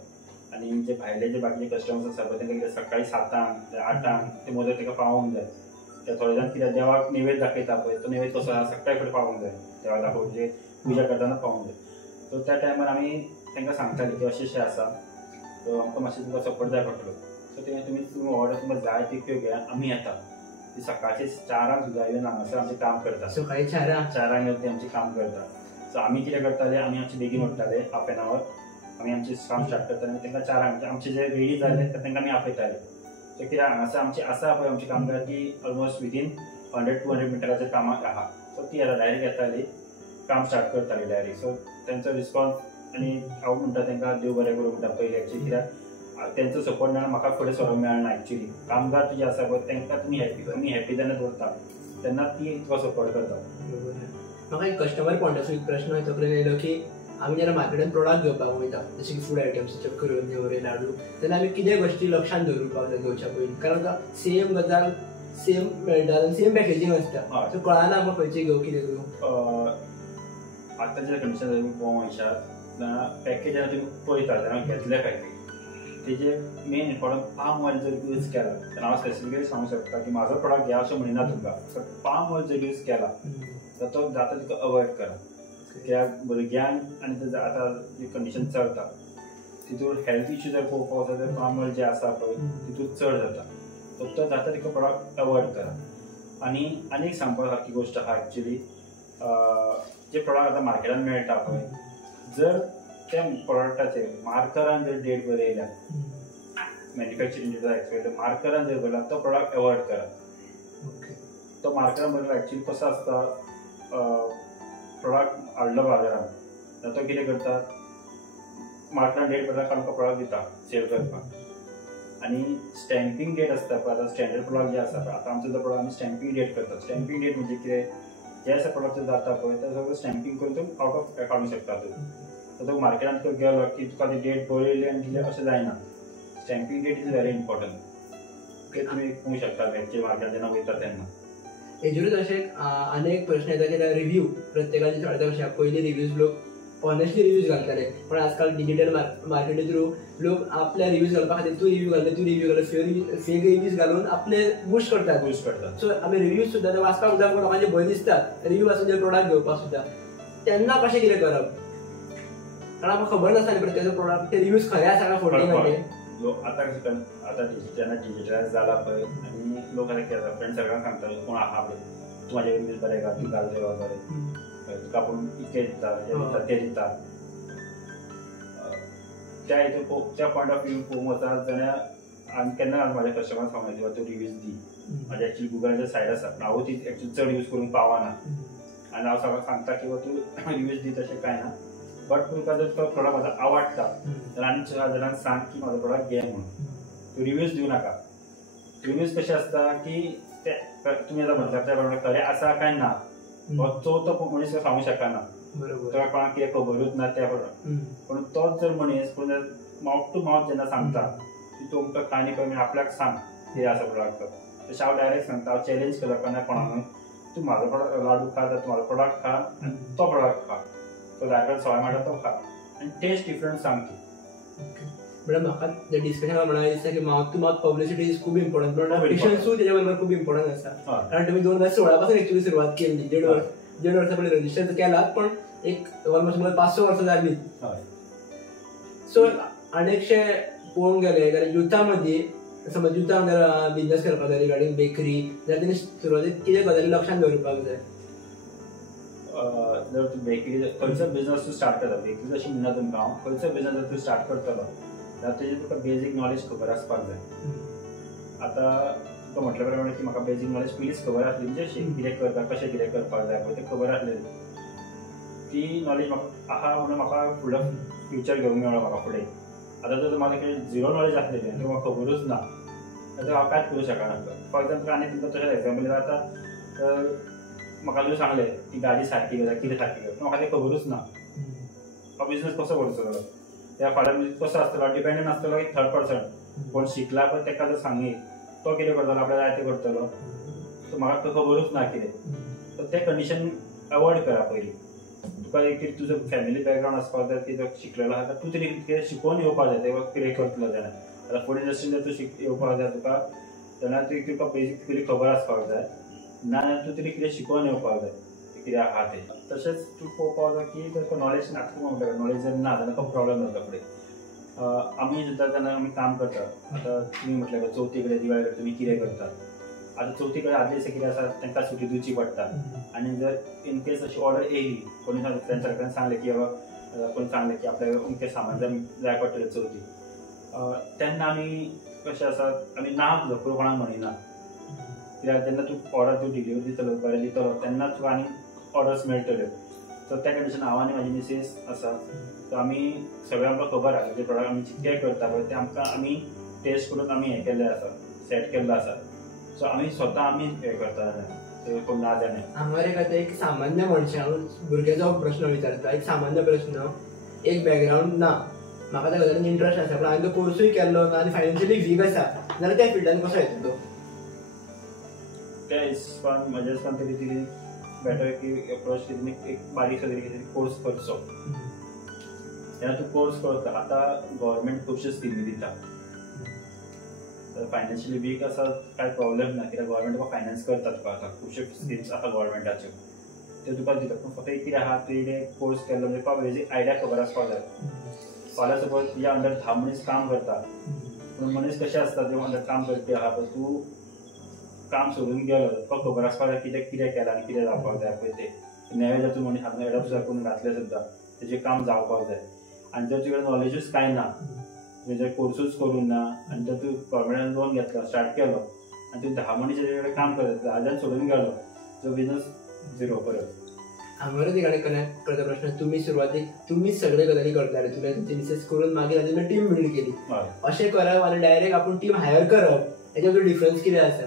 आनी जे भायले जे बाकीचे कस्टमर्स आसा पळय तांकां कितें सकाळी 7 8 ते मोदक ताका पावोवंक जाय ते थोडे जाण कित्याक देवाक नैवेद दाखयता पळय तो नैवेद कसो आसा सकाळी फुडें पावोवंक जाय देवाक दाखोवन जे पुजा करतना पावोवंक जाय सो त्या टायमार आमी तांकां सांगताले की अशें आसा, सो आमकां मातशें तुमकां सपोर्ट जाय पडटलो. सो तुमी ऑर्डर तुमकां जाय तितल्यो घेया, आमी येता. ती सकाळचे 4 सुद्दां येवन हांगासर आमचें काम करता. सकाळी 4 येवन ती आमचें काम करता. सो आमी कितें करताले, आमी आमचे बेगीन उठताले, हाफ एन आवर आमी आमचें काम स्टार्ट करताले आनी तांकां 4 म्हणजे आमचे जे रेडी जाले तांकां आमी आपयताले. सो कित्याक हांगासर आमची आसा पळय आमची कामगार ती ऑलमोस्ट विदीन 100-200 मिनटाच्या कामाक आहा. सो ती डायरेक्ट येताली, काम स्टार्ट करताली डायरेक्ट. सो तेंचो रिस्पॉन्स आनी हांव म्हणटा तांकां देव बरें करूं म्हणटा पयलीं एक्चुअली, कित्याक तेंचो सपोर्ट मेळना म्हाका फुडें सरोंक मेळना एक्चुअली. कामगार तुजे आसा पळय तांकां तुमी हॅपी जेन्ना दवरता तेन्ना ती तुका सपोर्ट करता. म्हाका एक कस्टमर पॉयंट ऑफ व्यू प्रश्न तकलेन येयलो की आमी जेन्ना मार्केटान प्रोडक्ट घेवपाक वयता, जशें की फूड आयटम्स करून नेवरे लाडू, तेन्ना आमी कितें गोश्टी लक्षांत दवरपाक जाय घेवच्या पयलीं? कारण आतां सेम गजाल सेम मेळटा आनी सेम पॅकेजींग आसता, सो कळना आमकां खंयचें घेवं कितें घेवं. आतांच्या कंडिशन तुमी पळोवंक वयशात पॅकेज जेन्ना तुमी पळयता जेन्ना घेतले पॅकेज तेजे मेन इम्पॉर्टंट पाम ऑयल जर यूज केला तर हांव स्पेसिफिकली सांगूंक शकता की म्हाजो प्रोडक्ट घ्या अशें म्हणिना तुमकां, बट पाम ऑयल जर यूज केला तर तो जाता तितलो अवॉयड करा. कित्याक भुरग्यांक आनी आतां जी कंडिशन चलता तितून हेल्थ इश्यू जर पळोवपाक वचत तर पाम ऑयल जे आसा पळय तितून चड जाता. सो तो जाता तितलो प्रोडक्ट अवॉयड करा. आनी एक सांगपा सारकी गोश्ट आहा एक्चुअली, जे प्रोडक्ट आतां मार्केटान मेळटा पळय, जर त्या प्रोडक्टाचेर मार्करान जर डेट बरयल्या, मॅन्युफॅक्चरींग डेट एक्सपायरी मार्करान जर बरयला तो प्रोडक्ट अवॉयड करा. तो मार्करान बरयला एक्चुअली कसो आसता, प्रोडक्ट हाडलो बाजारान तो कितें करता, मार्करान डेट बरयला आमकां प्रोडक्ट दिता सेल करपाक. आनी स्टॅम्पिंग डेट आसता पळय, आतां स्टँडर्ड प्रोडक्ट जे आसा पळय, आतां आमचो जो प्रोडक्ट आमी स्टॅम्पिंग डेट करता. स्टॅम्पिंग डेट म्हणजे कितें, जे आसा प्रोडक्ट जाता पळय ते सगळें स्टॅम्पिंग करून तूं आउट ऑफ काडूंक शकता. तूं तो मार्केटान तुका गेलो की तुका ती डेट बरयली आनी दिली अशें जायना. Stamping date is very important. ते तुमी पळोवंक शकता बँकचे मार्केटान जेन्ना वयता तेन्ना. हेजेरूच अशें आनी एक प्रश्न येता की रिव्यू प्रत्येकाचे थोडे तशें पयलीं रिव्यूज लोक ऑनेस्टली रिव्यूज घालताले, पण आजकाल डिजिटल मार्केटी थ्रू लोक आपल्या रिव्यूज घालपा खातीर तूं रिव्यू घाल फेक रिव्यूज घालून आपले बूस्ट करतात. सो आमी रिव्यूज सुद्दां वाचपाक सुद्दां लोकांचे भंय दिसतात रिव्यू वाचून जे प्रोडक्ट घेवपाक सुद्दां, तेन्ना कशें कितें करप? कारण आमकां खबर नासता न्ही प्रत्येकाचो प्रोडक्ट ते रिव्यूज खरे आसा काय खोटे घाले. आतां जेन्ना डिजिटलायज जाला पळय आनी लोक आतां कितें जाता, फ्रेंड सर्कलान सांगता कोण आहा पळय तूं म्हाजे रिव्यूज बरे घाल, तूं घाल देवा बरें, तुका आपूण इतके दिता ते दिता. त्या हितून त्या पॉयंट ऑफ व्यू पळोवंक वचत जाल्यार आनी केन्ना म्हाज्या कस्टमराक सांगूंक तूं रिव्यूज दी. म्हाज्या एक्चुअली गुगलाचेर सायड आसा, हांव ती एक्चुअली चड यूज करूंक पावना आनी हांव सगळ्यांक सांगता की तूं रिव्यूज दी तशें कांय ना, बट तुका जर तो प्रोडक्ट म्हाजो आवडटा जाल्यार आनी 4 जाणांक सांग की म्हाजो प्रोडक्ट घे म्हणून. तूं रिव्यूज दिवं नाका. रिव्यूज कशें आसता की ते तुमी आतां म्हणटा त्या प्रमाणे खरें आसा काय ना तो मनीस सांगूंक शकना. तुका कोणाक कितें खबरूच ना त्या पण तोच जर मनीस माउथ टू माउथ जेन्ना सांगता तुमकां कांय न्ही कमी आपल्याक सांग हे आसा प्रोडक्ट. तशें हांव डायरेक्ट सांगता, हांव चॅलेंज करता कोणाकूय, तूं म्हाजो प्रोडक्ट लाडू खा जाल्यार तूं म्हाजो प्रोडक्ट खा आनी तो प्रोडक्ट खा, तो जायकर सवाय मारता तो खा आनी टेस्ट डिफरंट सांग तूं. मॅडम म्हाका डिस्कशनाक म्हणून दिसता की mouth to mouth publicity is खूब इम्पॉर्टंट, पण पेशन्सूय तेच्या बरोबर खूब इम्पॉर्टंट आसा. कारण तुमी 2016 पासून एक्चुअली सुरवात केली, 1.5 वर्सां पयलीं रजिस्टर केलात, पण एक ऑलमोस्ट 5-6 वर्सां जाली. सो आनीकशे पळोवंक गेले जाल्यार युथा मदीं समज युथाक जर बिजनेस करपाक जाय रिगार्डींग बेकरी जाल्यार तेणी सुरवातेक कितें गजाली लक्षांत दवरपाक जाय? जर तूं बेकरी खंयचो बिजनेस तूं स्टार्ट करता, बेकरी अशी म्हणना तुमकां हांव, खंयचो बिजनेस जर तूं स्टार्ट करतलो जाल्यार तेजेर तुका बेजीक नॉलेज खबर आसपाक जाय. आतां तुका म्हटल्या प्रमाणे की म्हाका बेजीक नॉलेज पयलींच खबर आसली, म्हणजे कितें करता कशें कितें करपाक जाय पळय तें खबर आसलेली. ती नॉलेज म्हाका आहा म्हणून म्हाका फुडलो फ्युचर घेवंक मेळ्ळो म्हाका फुडें. आतां जर म्हाका कडेन झिरो नॉलेज आसलेली आनी म्हाका खबरूच ना जाल्यार हांव कांयच करूंक शकना. फॉर एक्झाम्पल आनी तुमकां तशें एक्झाम्पल जाता, म्हाका तुवें सांगलें की गाडी सारकी कर कितें सारकी कर, म्हाका तें खबरूच ना, हो बिजनेस कसो करचो त्या फाल्यां कसो आसतलो, डिपेंडंट आसतलो एक 3rd पर्सन कोण शिकला पळय ताका जर सांगी तो कितें करतलो आपल्याला जाय तें करतलो. सो म्हाका तो खबरूच ना कितें, सो तें कंडिशन अवॉयड करा पयलीं. तुका एक तुजो फॅमिली बॅकग्रावंड आसपाक जाय की जो शिकलेलो आसा तूं तरी कितें शिकोवन येवपाक जाय तें कितें करतलो जाल्यार. आतां फूड इंडस्ट्रीन जर तूं येवपाक जाय तुका जाल्यार तुका बेजीक तरी खबर आसपाक जाय, ना जाल्यार तूं तरी कितें शिकोवन येवपाक जाय. कितें आहा तें. तशेंच तूं पळोवपाक जाय की तुका नॉलेज ना, नॉलेज जर ना जाल्यार प्रॉब्लेम जाता फुडें. आमी सुद्दां जेन्ना आमी काम करता, आतां तुमी म्हटल्यार चवथी कडेन दिवाळे कडेन तुमी कितें करता. आतां चवथी कडेन आदले दिसा कितें आसा तांकां सुटी दिवची पडटा. आनी जर इन केस अशी ऑर्डर येयली, कोणी फ्रेंड सर्कलान सांगलें की बाबा कोणी सांगलें की आपल्याक अमकें सामान जाय पडटलें चवथीक, तेन्ना आमी कशें आसा आमी ना करूं कोणाक म्हणिना. कित्याक जेन्ना तूं ऑर्डर तूं डिलिव्हरी दितलो बरें दितलो तेन्ना तुका आनी ऑर्डर्स मेळटल्यो. सो त्या कंडिशन हांव आनी म्हाजी मिसेस आसा, सो आमी सगळें आमकां खबर आसा जे प्रोडक्ट आमी जितके करता पळय ते आमकां आमी टेस्ट करून आमी हें केल्लें आसा, सेट केल्लो आसा. सो आमी स्वता आमी हें करता कोण ना जाणें. हांगा एक आतां एक सामान्य मनशाक भुरग्याचो प्रश्न विचारता, एक सामान्य प्रश्न, एक बॅकग्रावंड ना, म्हाका त्या गजालीन इंट्रस्ट आसा पण हांवें तो कोर्सूय केल्लो ना आनी फायनान्शियली वीक आसा, जाल्यार त्या फिल्डान कसो येता तो? त्या हिसपान म्हज्या हिसपान तरी ती बेटर की अप्रोच कितें एक बारीकसो तरी कितें कोर्स करचो. जेन्ना तूं कोर्स करता, आतां गव्हर्मेंट खुबश्यो स्किमी दिता. फायनान्शियली वीक आसा कांय प्रॉब्लेम ना, कित्याक गव्हर्मेंट तुका फायनान्स करता. तुका आतां खुबश्यो स्किम्स आसा गव्हर्मेंटाच्यो, त्यो तुका दिता. पूण फक्त एक कितें आहा, तुवें कोर्स केल्लो म्हणजे तुका बेजीक आयडिया खबर आसपाक जाय. फाल्यां सपोज तुज्या अंडर 10 मनीस काम करता, पूण मनीस कशें आसता ते अंडर काम करपी आहा पळय, तूं काम सोडून गेलो तुका खबर आसपाक जाय कितें कितें केलां आनी कितें जावपाक जाय पळय तें. नेवे जर तूं मनीस हातूंत एडॉप्ट करून घातलें सुद्दां तेजें काम जावपाक जाय. आनी जर तुजे कडेन नॉलेजूच कांय ना, तुवें जर कोर्सूच करूंक ना आनी जर तूं गव्हर्मेंटान लोन घेतलो स्टार्ट केलो आनी तूं 10 मनीस तेजे कडेन काम करता, 10 जाण सोडून गेलो, तो बिजनस झिरो परत. हांगा तिकडे कनेक्ट करता प्रश्न, तुम्ही सुरवातीक तुम्हीच सगळे गजाली करताले, तुमी तुमची मिसेस करून मागीर तुमी टीम बिल्ड केली. अशें करप आनी डायरेक्ट आपूण टीम हायर करप, हेच्या भितर डिफरन्स कितें आसा?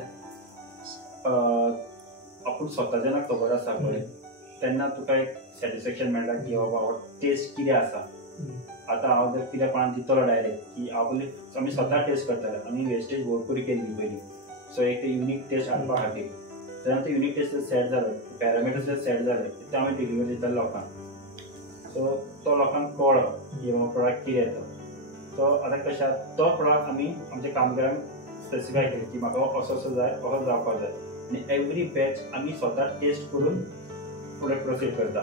आपूण स्वता जेन्ना खबर आसा पळय तेन्ना तुका एक सॅटिस्फॅक्शन मेळटा की बाबा हो टेस्ट कितें आसा. आतां हांव जर कितें कोणाक दितलो डायरेक्ट की हांव पयलीं आमी स्वता टेस्ट करताले, आमी वेस्टेज भरपूर केल्ली पयलीं. सो एक युनीक टेस्ट हाडपा खातीर जेन्ना तो युनीक टेस्ट सेट जालो, पॅरामिटर्स सेट जाले, ते आमी डिलिव्हरी दिताले लोकांक. सो तो लोकांक कळ्ळो की बाबा प्रोडक्ट कितें येता. सो आतां कशें तो प्रोडक्ट आमी आमच्या कामगारांक स्पेसिफाय केले की म्हाका असो असो जाय, असो जावपाक जाय. आनी एवरी बॅच आमी स्वता टेस्ट करून फुडें प्रोसीड करता.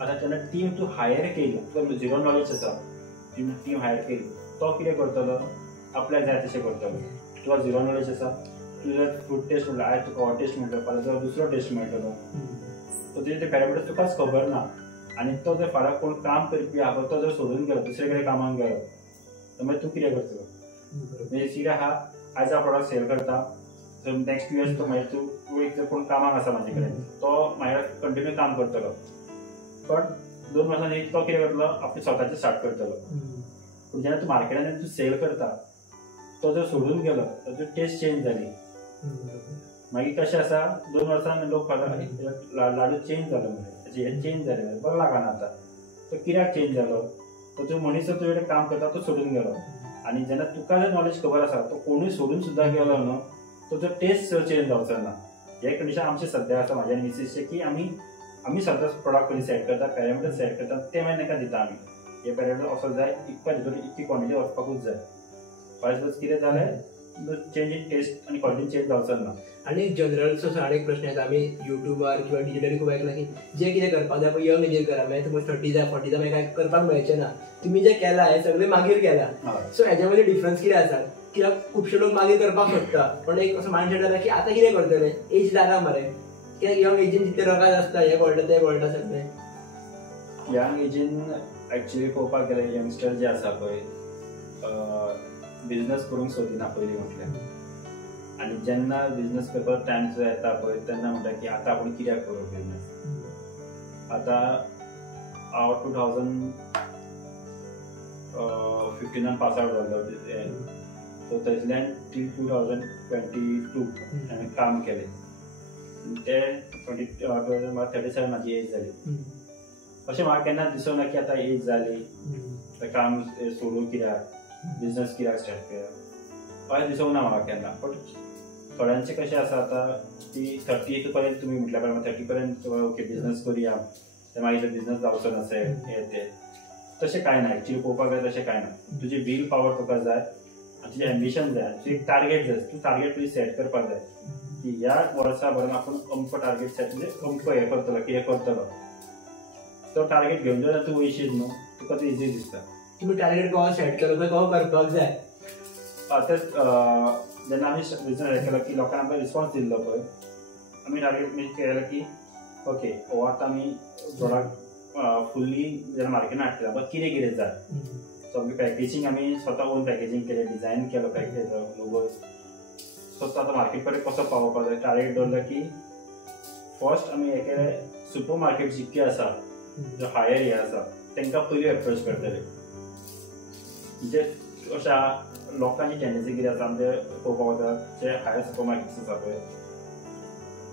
आतां जेन्ना टीम तूं हायर केली, तुका झिरो नॉलेज आसा, टीम हायर केली, तो कितें करतलो, आपल्याक जाय तशें करतलो. तुका झिरो नॉलेज आसा, तूं जर फूड टेस्ट म्हणलो, आयज तुका हो टेस्ट मेळटलो, फाल्यां तुका दुसरो टेस्ट मेळटलो, सो तुजे ते पॅरामिटर्स तुकाच खबर ना. आनी तो जर फाल्यां कोण काम करपी आहा तो जर सोडून गेलो, दुसरे कडेन कामाक गेलो, जाल्यार तूं कितें करतलो? म्हणजे कितें आहा, आयज हांव प्रोडक्ट सेल करता, सो नेक्स्ट इयर्स तो मागीर तूं एक जर कोण कामाक आसा म्हाजे कडेन, तो मागीर कंटिन्यू काम करतलो. पण 2 वर्सांनी तो कितें करतलो, आपलें स्वताचें स्टार्ट करतलो. पूण जेन्ना तूं मार्केटान तूं सेल करता, तो जर सोडून गेलो तर तुजी टेस्ट चेंज जाली. मागीर कशें आसा, 2 वर्सान लोक लाडू चेंज जालो म्हणजे हें चेंज जालें बरो लागना आतां. तो कित्याक चेंज जालो, तो जो मनीस जर तुजे कडेन काम करता तो सोडून गेलो. आनी जेन्ना तुका जर नॉलेज खबर आसा, तो कोणूय सोडून सुद्दां गेलो न्हू, तो जो टेस्ट चेंज जावचो ना. हे कंडिशन आमचे सद्या आसा म्हाज्या आनी मिसेसचे की आमी सद्दां प्रोडक्ट पयलीं सेट करता, पॅरामिटर सेट करता, ते मागीर ताका दिता आमी. हे पॅरामिटर असो जाय, इतको भितर इतकी क्वॉन्टिटी वचपाकूच जाय. फायज कितें जालें, चेंज इन टेस्ट आनी क्वॉलिटी चेंज जावचो ना. आनी जनरल सो एक प्रश्न येता, आमी युट्यूबार किंवा डिजिटली खूब आयकलां की जे कितें करपाक जाय पळय यंग एजीर करा, मागीर तुमकां 30 जाय 40 जाय मागीर कांय करपाक मेळचें ना. तुमी जें केलां हें सगळें मागीर केलां. सो हेच्या मदीं डिफरन्स कितें आसा? कित्याक खुबशे लोक मागीर करपाक सोदता, पण एक असो मायंडसेट जाता की आतां कितें करतले, एज जाता मरे, कित्याक यंग एजीन जितले रकाद आसता, हें कळटा तें कळटा सगळें. यंग एजीन एक्चुअली पळोवपाक गेल्यार यंगस्टर जे आसा पळय बिजनस करूंक सोदिना पयलीं म्हटल्यार. आनी जेन्ना बिजनस करपाक टायम जो येता पळय तेन्ना म्हणटा की आतां आपूण कित्याक करूं बिजनस. आतां हांव 2015 पास आवट जाल्लो, सो थंयसल्यान टील 2022 हांवें काम केलें. ते 37 म्हाजी एज जाली. अशें म्हाका केन्ना दिसूंक ना की आतां एज जाली, काम सोडूं कित्याक, बिजनस कित्याक स्टार्ट केला, अशें दिसूंक ना म्हाका केन्ना. बट थोड्यांचें कशें आसा आतां की 38 पर्यंत तुमी म्हटल्या प्रमाणे 30 पर्यंत ओके बिजनस करुया, ते मागीर बिजनस जावचो ना हें तें. तशें कांय ना, एक्चुअली पळोवपाक जाय तशें कांय ना. तुजी वील पावर तुका जाय आनी तुजें एम्बिशन जाय, तुजें एक टार्गेट जाय. तूं टार्गेट पयलीं सेट करपाक जाय. की ह्या वर्सा भरून आपण अमको टार्गेट सेट म्हणजे अमको हे करतलो कितें करतलो तो टार्गेट घेवन जर तूं वयशीत न्हू तुका ते इजी दिसता. तुम्ही टार्गेट केव्हा सेट केलो काय केव्हा करपाक जाय? तेच जेन्ना आमी बिझनस हें केलो की लोकांनी आमकां रिस्पॉन्स दिल्लो पळय आमी टार्गेट केलो की ओके हो आतां आमी प्रोडक्ट फुल्ली जेन्ना मार्केटान हाडटले आमकां कितें कितें जाय. सो आमगे पॅकेजींग आमी स्वता ओन पॅकेजींग केलें डिझायन केलो पॅकेज लोगो. सो तो आतां मार्केट पर्यंत कसो पावोवपाक जाय टार्गेट दवरलो की फर्स्ट आमी हे केलें सुपर मार्केट जितके आसा जो हायर हे आसा तांकां पयलीं एप्रोच करतले. म्हणजे अशा लोकांची टेंडन्सी कितें आसा आमचे पळोवपाक वता जे हायर सुपर मार्केट्स आसा पळय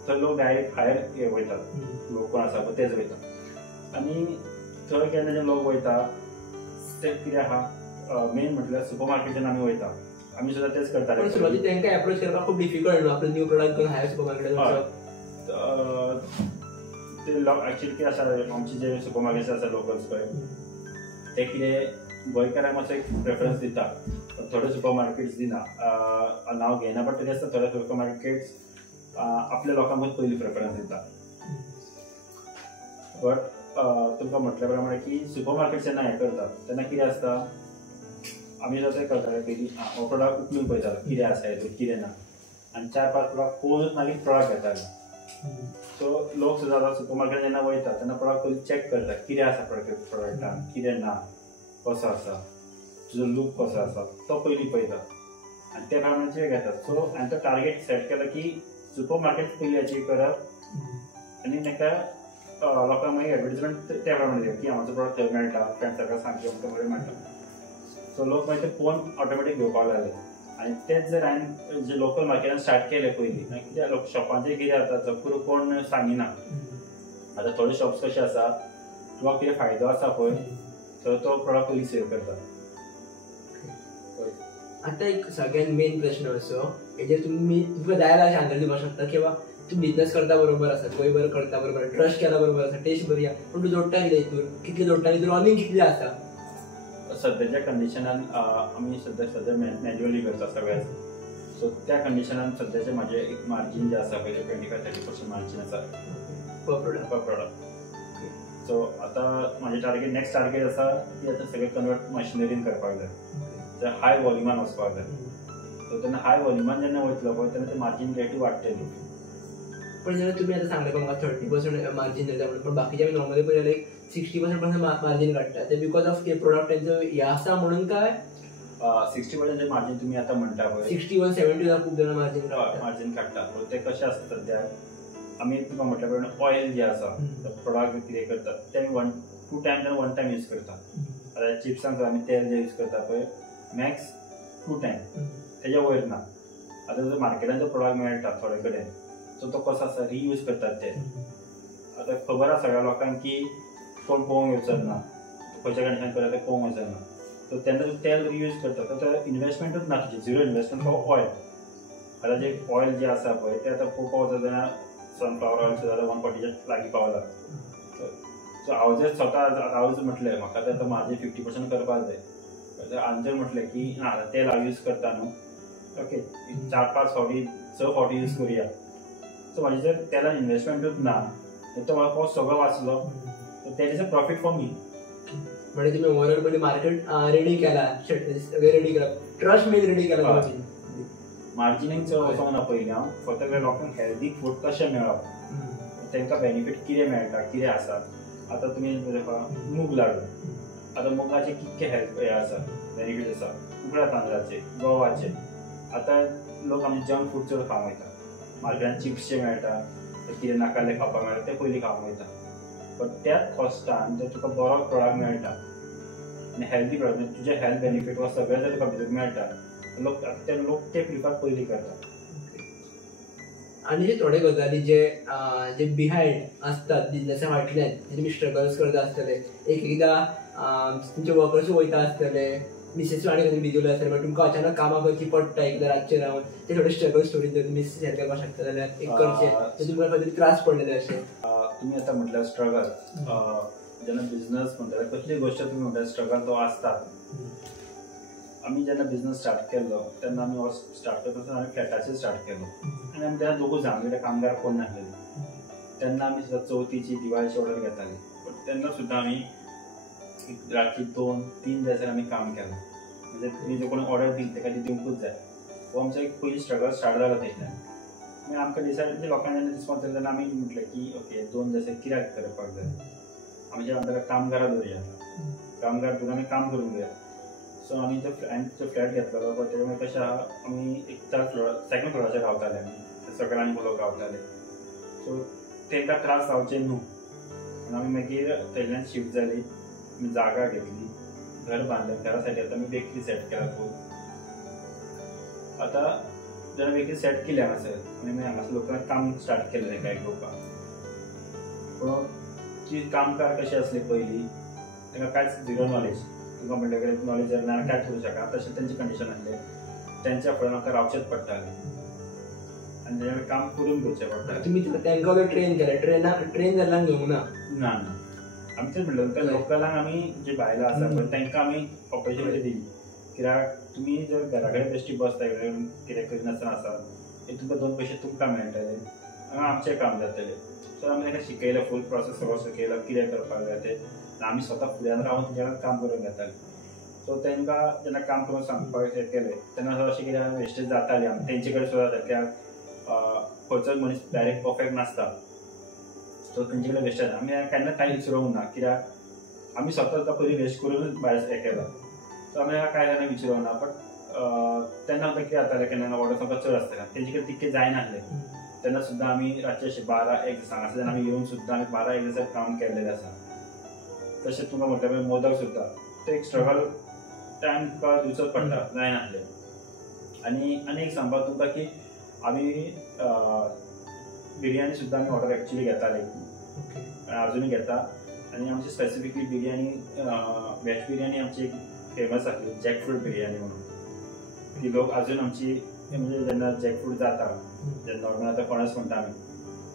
थंय लोक डायरेक्ट हायर हे वयतात लोक कोण आसा पळय तेच वयतात आनी थंय केन्ना जे लोक वयता ते कितें आहा मेन म्हटल्यार सुपर मार्केटान आमी वयता आमी सुद्दां तेच करताले. पण सुरवातीक तांकां एप्रोच करपाक खूब डिफिकल्ट न्हू आपलो न्यू प्रोडक्ट घेवन हायर सुपर मार्केटान वचप. ते एक्चुअली कितें आसा आमचे जे सुपर मार्केट्स आसा लोकल्स पळय ते कितें गोंयकारांक मातसो एक प्रेफरन्स दिता थोडे सुपर मार्केट्स दिना. नांव घेयना बट तरी आसता थोडे सुपर मार्केट्स आपल्या लोकांकूच पयलीं प्रेफरन्स दिता. बट तुमकां म्हटल्या प्रमाणे की सुपर मार्केट जेन्ना हें करता तेन्ना कितें आसता आमी सुद्दां तें करताले पयलीं हो प्रोडक्ट उखलून पळयतालो कितें आसा हेतून कितें ना आनी 4-5 प्रोडक्ट पळोवनूच मागीर प्रोडक्ट घेताले. सो लोक सुद्दां आतां सुपर मार्केटान जेन्ना वयता तेन्ना प्रोडक्ट पयलीं चॅक करता कितें आसा प्रोडक्टान कितें ना कसो आसा तुजो लूक कसो आसा तो पयलीं पळयता आनी त्या प्रमाणे ते घेतात. सो हांवें तो टार्गेट सेट केलो की सुपर मार्केट पयलीं अचीव करप आनी ताका लोकांक मागीर एडवर्टिजमेंट त्या प्रमाणे दिवप की आमचो प्रोडक्ट थंय मेळटा फ्रेंड्सांका सांगचे आमकां बरें मेळटा. सो लोक मागीर ते पळोवन ऑटोमॅटीक घेवपाक लागले आनी तेच जर हांवें जे लोकल मार्केटान स्टार्ट केलें पयलीं कित्याक शॉपांचेर कितें जाता चक्कूर कोण सांगिना. आतां थोडे शॉप्स कशे आसा तुका कितें फायदो आसा पळय तर तो प्रोडक्ट पयलीं सेल करता. आतां एक सगळ्यात मेन प्रश्न असो हेजेर तुमकां जाय जाल्यार आन्सर दिवपाक शकता किंवा तूं बिझनेस करता बरोबर आसा गोंय बरो करता बरोबर ट्रस्ट केला बरोबर आसा टेस्ट बरी आसा पूण तूं जोडटा कितें हितून कितले जोडटा हितून रनिंग कितलें आसा? सद्याच्या कंडिशनान आमी सद्या मॅन्युअली करता सगळ्याच. सो त्या कंडिशनान सद्याचे म्हाजे एक मार्जीन जे आसा पयलीं 25-30% मार्जीन आसा पर प्रोडक्ट. सो आतां म्हाजें टार्गेट नेक्स्ट टार्गेट आसा की आतां सगळें कन्वर्ट मशिनरीन करपाक जाय जे हाय वॉल्युमान वचपाक जाय. सो तेन्ना हाय वॉल्युमान जेन्ना वयतलो पळय तेन्ना ते मार्जीन रेटी वाडटली. पण जेन्ना तुमी आतां सांगलें म्हाका 30% मार्जीन जाता म्हणून पण बाकीचे आमी नॉर्मली पळयल्यार लायक 60% मार्जीन काडटा ते बिकॉज ऑफ ते प्रोडक्ट तेंचो हे आसा म्हणून काय 60% जे मार्जीन तुमी आतां म्हणटा पळय 61-70 खूब जाणां मार्जीन काडटा ते कशें आसता सद्याक आमी तुका म्हटल्या प्रमाणे ऑयल जे आसा प्रोडक्ट कितें करतात ते आमी 1-2 टायम जाल्यार 1 टायम यूज करता. आतां चिप्सांक आमी तेल जे यूज करता पळय मॅक्स 2 टायम तेज्या वयर ना. आतां जर मार्केटान जो प्रोडक्ट मेळटा थोडे कडेन सो तो कसो आसा रियूज करतात ते. आतां खबर आसा सगळ्या लोकांक की कोण पळोवंक येवचो ना खंयच्या कंडिशन करता ते पळोवंक येवचो ना. सो तेन्ना तूं तेल रियूज करता तर इन्वेस्टमेंटूच ना तुजी झिरो इन्वेस्टमेंट फॉर ऑयल. आतां जे ऑयल जे आसा पळय ते आतां पळोवपाक वचत जाल्यार सनफ्लावर ऑयल सुद्दां 140च्या लागीं पावला. सो हांव जर स्वता हांव म्हटलें म्हाका आतां म्हाजें 50% करपाक जाय हांवें जर म्हटलें की ना तेल हांव यूज करता न्हू ओके 4-5 फावटी 6 फावटी यूज करुया. सो म्हाजें जर तेलान इन्वेस्टमेंटूच ना तो म्हाका कॉस्ट सगळो वाचलो that is a profit for me. म्हणजे तुम्ही ओव्हरऑल पयलीं मार्केट रेडी केला सगळें रेडी केला ट्रस्ट मेन रेडी केला. मार्जिनींग वचोंक ना पयलीं हांव फक्त लोकांक हेल्दी फूड कशें मेळप तांकां बेनिफीट कितें मेळटा कितें आसा. आतां तुमी मूग लाडू आतां मुगाचे कितके हेल्थ हे आसा बेनिफीट आसा उकड्या तांदळाचे गंवाचे. आतां लोक आमी जंक फूड चड खावंक वयता मार्केटान चिप्सचे मेळटा कितें नाकाल्ले खावपाक मेळटा ते पयलीं खावंक वयता. बट त्याच कॉस्टान जर तुका बरो प्रोडक्ट मेळटा आनी हेल्दी प्रोडक्ट तुजे हेल्थ बेनिफीट वा सगळें जर तुका भितर मेळटा लोक ते प्रिफर पयलीं करता. आनी जे थोडे गजाली जे बिहायंड असतात बिजनेसा फाटल्यान जे तुमी स्ट्रगल्स करता आसतले एकदां तुमचे वर्कर्स वयता आसतले मिसेस आनी खंय बिजी उरले आसतले तुमकां अचानक कामां करची पडटा एकदां रातचे रावन ते थोडे स्ट्रगल स्टोरी जर तुमी शेअर करपाक शकता जाल्यार एक करचे जे तुमकां खंय तरी त्रास पडलेले अशें. तुमी आतां म्हटल्यार स्ट्रगल जेन्ना बिजनस म्हणटा कसली गोश्ट तुमी म्हणटा स्ट्रगल तो आसता. आमी जेन्ना बिजनस स्टार्ट केल्लो तेन्ना आमी स्टार्ट करता आमी फ्लॅटाचेर स्टार्ट केलो आनी आमी तेन्ना दोगूच जाण कित्याक कामगार कोण नासलेले तेन्ना आमी सुद्दां चवथीची दिवाळीची ऑर्डर घेताली पण तेन्ना सुद्दां आमी रातची 2-3 जायसर आमी काम केलें म्हणजे तुमी जो कोणी ऑर्डर दिली ताका ती दिवंकूच जाय हो आमचो एक पयली स्ट्रगल स्टार्ट जालो थंयच्यान मागीर आमकां डिसायड म्हणजे लोकांनी जेन्ना रिस्पॉन्स दिलो तेन्ना आमी म्हटलें की ओके 2 जायसर कित्याक करपाक जाय आमच्या आमकां कामगारां दवरया कामगार घेवन आमी काम करून घेया सो आमी जो फ्लॅट घेतलेलो पळय तेजे मागीर कशें आहा आमी एक 2nd फ्लोराचेर रावताले आमी सकयल लोक रावताले सो तांकां त्रास जावचे न्हू आनी आमी मागीर थंयल्यान शिफ्ट जाली आमी जागा घेतली घर बांदलें घरा साठी आतां आमी बेकरी सेट केला फूल आतां जेन्ना बेकरी सेट केली हांगासर आनी मागीर हांगासर लोकांक काम स्टार्ट केलें तांकां घेवपाक पूण ती कामगार कशें आसले पयलीं तांकां कांयच झिरो नॉलेज तुमकां म्हणटकीर नॉलेज जाल्यार हांव कांयच करूं शकना तशें तेंचें कंडिशन आसलें तेंच्या फुड्यान आमकां रावचेंच पडटालें आनी तेजें काम करून घेवचें पडटालें तुमी तांकां ट्रेन केलें ट्रेन जाल्ल्यान घेवंक ना ना ना आमी तेच म्हणलें त्या लोकलांक आमी जी बायलां आसा पळय तांकां आमी ऑपॉर्च्युनिटी दिली कित्याक तुमी जर घरा कडेन बेश्टी बसता कितें करिनासतना आसा एक तुमकां 2 पयशे तुमकां मेळटले हांगा आमचें काम जातलें सो आमी तांकां शिकयलें फूल प्रोसेस सगळो शिकयलो कितें करपाक जाय तें आमी स्वता फुड्यान रावन तेंच्या काम करून घेताले सो तांकां जेन्ना काम करून सांगपाक केलें तेन्ना अशें कितें वेस्टेज जाताली आमी तेंचे कडेन सुद्दां कित्याक खंयचोच मनीस डायरेक्ट परफेक्ट नासता सो तेंचे कडेन वेस्टेज आमी केन्ना कांय विचारूंक ना कित्याक आमी स्वता पयलीं वेस्ट करूनच भायर हें केलां सो आमी कांय जाणां विचारूंक ना बट तेन्ना आमकां कितें जातालें केन्ना ऑर्डर आमकां चड आसतालें तेंचे कडेन तितकें जायनासलें तेन्ना सुद्दां आमी रातचे अशें 12-1 सांगासर जेन्ना आमी येवन सुद्दां आमी 12-1 दिसा काम केल्लेलें आसा तशें तुमकां म्हटलें पळय मोदक सुद्दां तो एक स्ट्रगल टायम तुका दिवचोच पडटा जायनासलें आनी एक सांगपाक तुमकां की आमी बिरयानी सुद्दां आमी ऑर्डर एक्चुअली घेताले अजुनूय घेता आनी आमची स्पेसिफिकली बिरयानी वेज बिरयानी आमची एक फेमस आसली जॅकफ्रूट बिरयानी म्हणून ती लोक अजून आमची म्हणजे जेन्ना जॅकफ्रूट जाता जेन्ना नॉर्मल आतां फणस म्हणटा आमी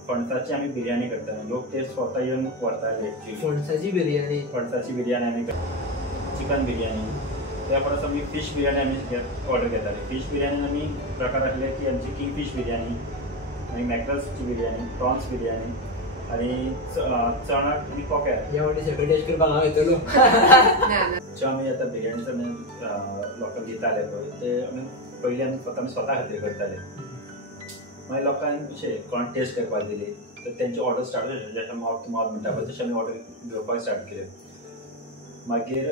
फणसाची आमी बिरयानी करताले लोक ते स्वता येवन व्हरताले फणसाची बिरयानी आमी चिकन बिरयानी त्या परस आमी फीश बिरयानी आमी ऑर्डर घेताले फीश बिरयानीन आमी प्रकार आसले की आमची किंगफीश बिरयानी मागीर मॅक्रल्सची बिरयानी प्रॉन्स बिरयानी आनी चणाक आनी कोक्यार ह्या वाटी सगळे टेस्ट करपाक हांव येतलो ज्यो आमी आतां बिरयानीचो आमी लोकांक दिताले पळय ते आमी पयलीं आमी स्वता खातीर करताले मागीर लोकांक अशें कोण टेस्ट करपाक दिली तर तेंची ऑर्डर स्टार्ट जाली जशें मावथ टू मावथ म्हणटा पळय तशें आमी ऑर्डर घेवपाक स्टार्ट केल्यो मागीर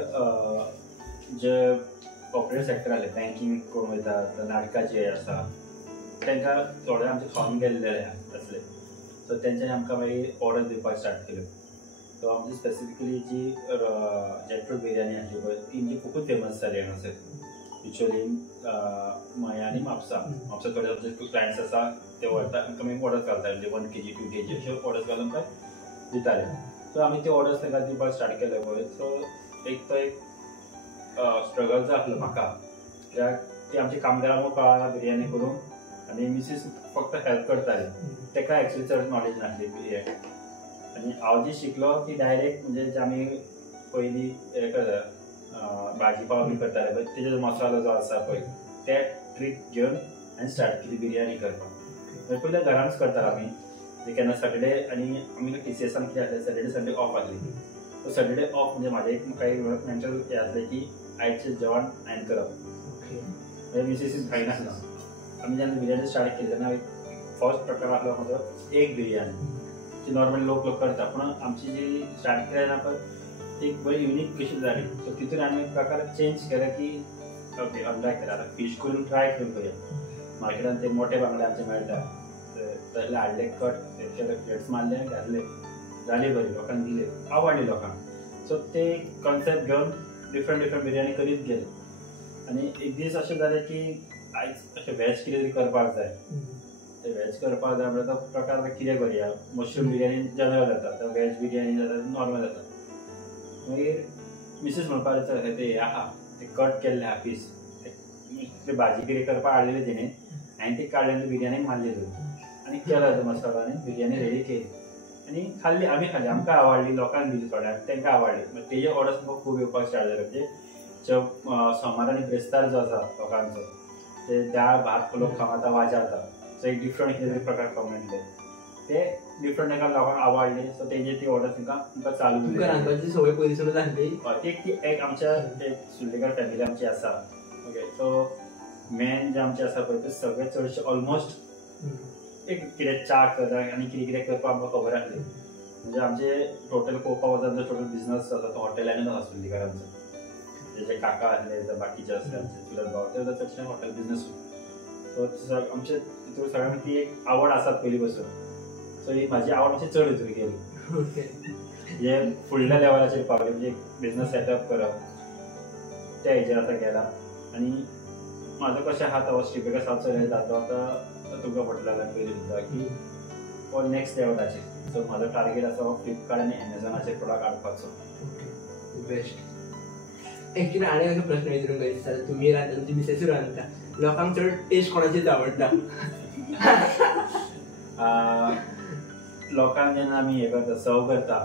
जे कॉर्पोरेट सेक्टर आसले बँकींग कोण वयता नाटकाचे आसा तांकां थोडे आमचे खावन गेल्ले आसले सो तेंच्यांनी आमकां मागीर ऑर्डर दिवपाक स्टार्ट केल्यो सो आमची स्पेसिफिकली जी जॅकफ्रूट बिरयानी आसली पळय ती आमची खूबच फेमस जाली हांगासर युजली मया आनी म्हापसा थोडे आमचे क्लायंट्स आसा ते व्हरता आमकां मागीर ऑर्डर घालताले म्हणजे 1 kg 2 kg अशे ऑर्डर्स घालून आमकां दिताले सो आमी ते ऑर्डर्स तांकां दिवपाक स्टार्ट केले पळय सो एक स्ट्रगल जो आसलो म्हाका कित्याक ती आमची कामगारांक कळना बिरयानी करून आनी मिसीस फक्त हेल्प करताली ताका एक्चुअली चड नॉलेज नासली बिरयानी आनी हांव जी शिकलो ती डायरेक्ट म्हणजे आमी पयलीं हें करता भाजी पाव बी करताले पळय तेजो मसालो जो आसा पळय ते ट्रीक घेवन आनी स्टार्ट केली बिरयानी करपाक पयलीं घरांच करताले आमी केन्ना सॅटर्डे आनी आमी TCSान कितें आसलें सॅटर्डे संडे ऑफ आसली सो सॅटर्डे ऑफ म्हणजे म्हाजें एक म्हाका एक मेंटल हें आसलें की आयचें जेवण हांवें करप म्हणजे मिसेसीस खायनासलो आमी जेन्ना बिरयानी स्टार्ट केली तेन्ना फर्स्ट प्रकार आसलो म्हजो एक बिरयानी जी नॉर्मली लोक करता पूण आमची जी स्टार्ट केली ना पळय एक बरी युनीक कशी जाली सो तितून आमी प्रकार चेंज केले की ओके अंडा केला आतां फीश करून ट्राय करून पळोवया मार्केटान ते मोठे बांगडे आमचे मेळटा तसले हाडले कट केले प्लेट्स मारले घातले जाली बरी लोकांक दिले आवडली लोकांक सो ते कॉन्सेप्ट घेवन डिफरंट बिरयानी करीत गेले आनी एक दीस अशें जालें की आयज अशें वेज कितें तरी करपाक जाय ते वेज करपाक जाय म्हणल्यार तो प्रकार कितें करुया मशरूम बिरयानी जनरल जाता वेज बिरयानी जाता नॉर्मल जाता मागीर मिसेस म्हणपाक ते आहा ते कट केल्ले आहा पीस ते भाजी कितें करपाक हाडलेली तेणें हांवें ती काडून बिरयानी मारलेली आनी केलो तो मसालो आनी बिरयानी रेडी केली आनी खाल्ली आमी खाल्ली आमकां आवडली लोकांक दिली थोड्यांक तांकां आवडली तेजे ऑर्डर्स म्हाका खूब येवपाक स्टार्ट जाले म्हणजे सोमार आनी ब्रेस्तार जो आसा लोकांचो ते दाळ भात लोक खावं आतां वाजा जाता सो एक डिफरंट कितें तरी प्रकार खावंक मेळटले ते डिफरंट एका लोकांक आवडले सो तेंची ती ऑर्डर तुमकां चालू तुमकां रांदपाची संवय पयलींसूनच आसली ती एक आमच्या सुर्लेकर फॅमिली आमची आसा ओके सो मेन जे आमचे आसा पळय ते सगळे चडशे ऑलमोस्ट एक कितें च्या करता आनी कितें कितें करपाक आमकां खबर आसली म्हणजे आमचे टोटल पळोवपाक वचत जो टोटल बिझनस आसा तो हॉटेलांनीच आसा सुर्लेकरांचो जे काका आसले जे बाकीचे आसले आमचे चुलत भाव ते चडशे हॉटेल बिझनस सो आमचे हितून सगळ्यांक ती एक आवड आसात पयलीं पासून सो ही म्हाजी आवड मातशी चड हितून गेली जे फुडल्या लेवलाचेर पावले म्हणजे बिझनस सेटअप करप त्या हेजेर आतां गेला आनी म्हाजो कशें आहा तो श्रीपेका सात चलयता तो आतां तुमकां म्हटलें पयलीं सुद्दां की हो नेक्स्ट लेवलाचेर सो म्हाजो टार्गेट आसा हो फ्लिपकार्ट आनी एमेझॉनाचेर प्रोडक्ट हाडपाचो बेस्ट एक्चुअली आनी एक प्रश्न विचारूंक जाय दिसता तुमी रांदता तुमची मिसेसूय रांदता लोकांक चड टेस्ट कोणाचीच आवडटा लोकांक जेन्ना आमी हे करता सर्व करता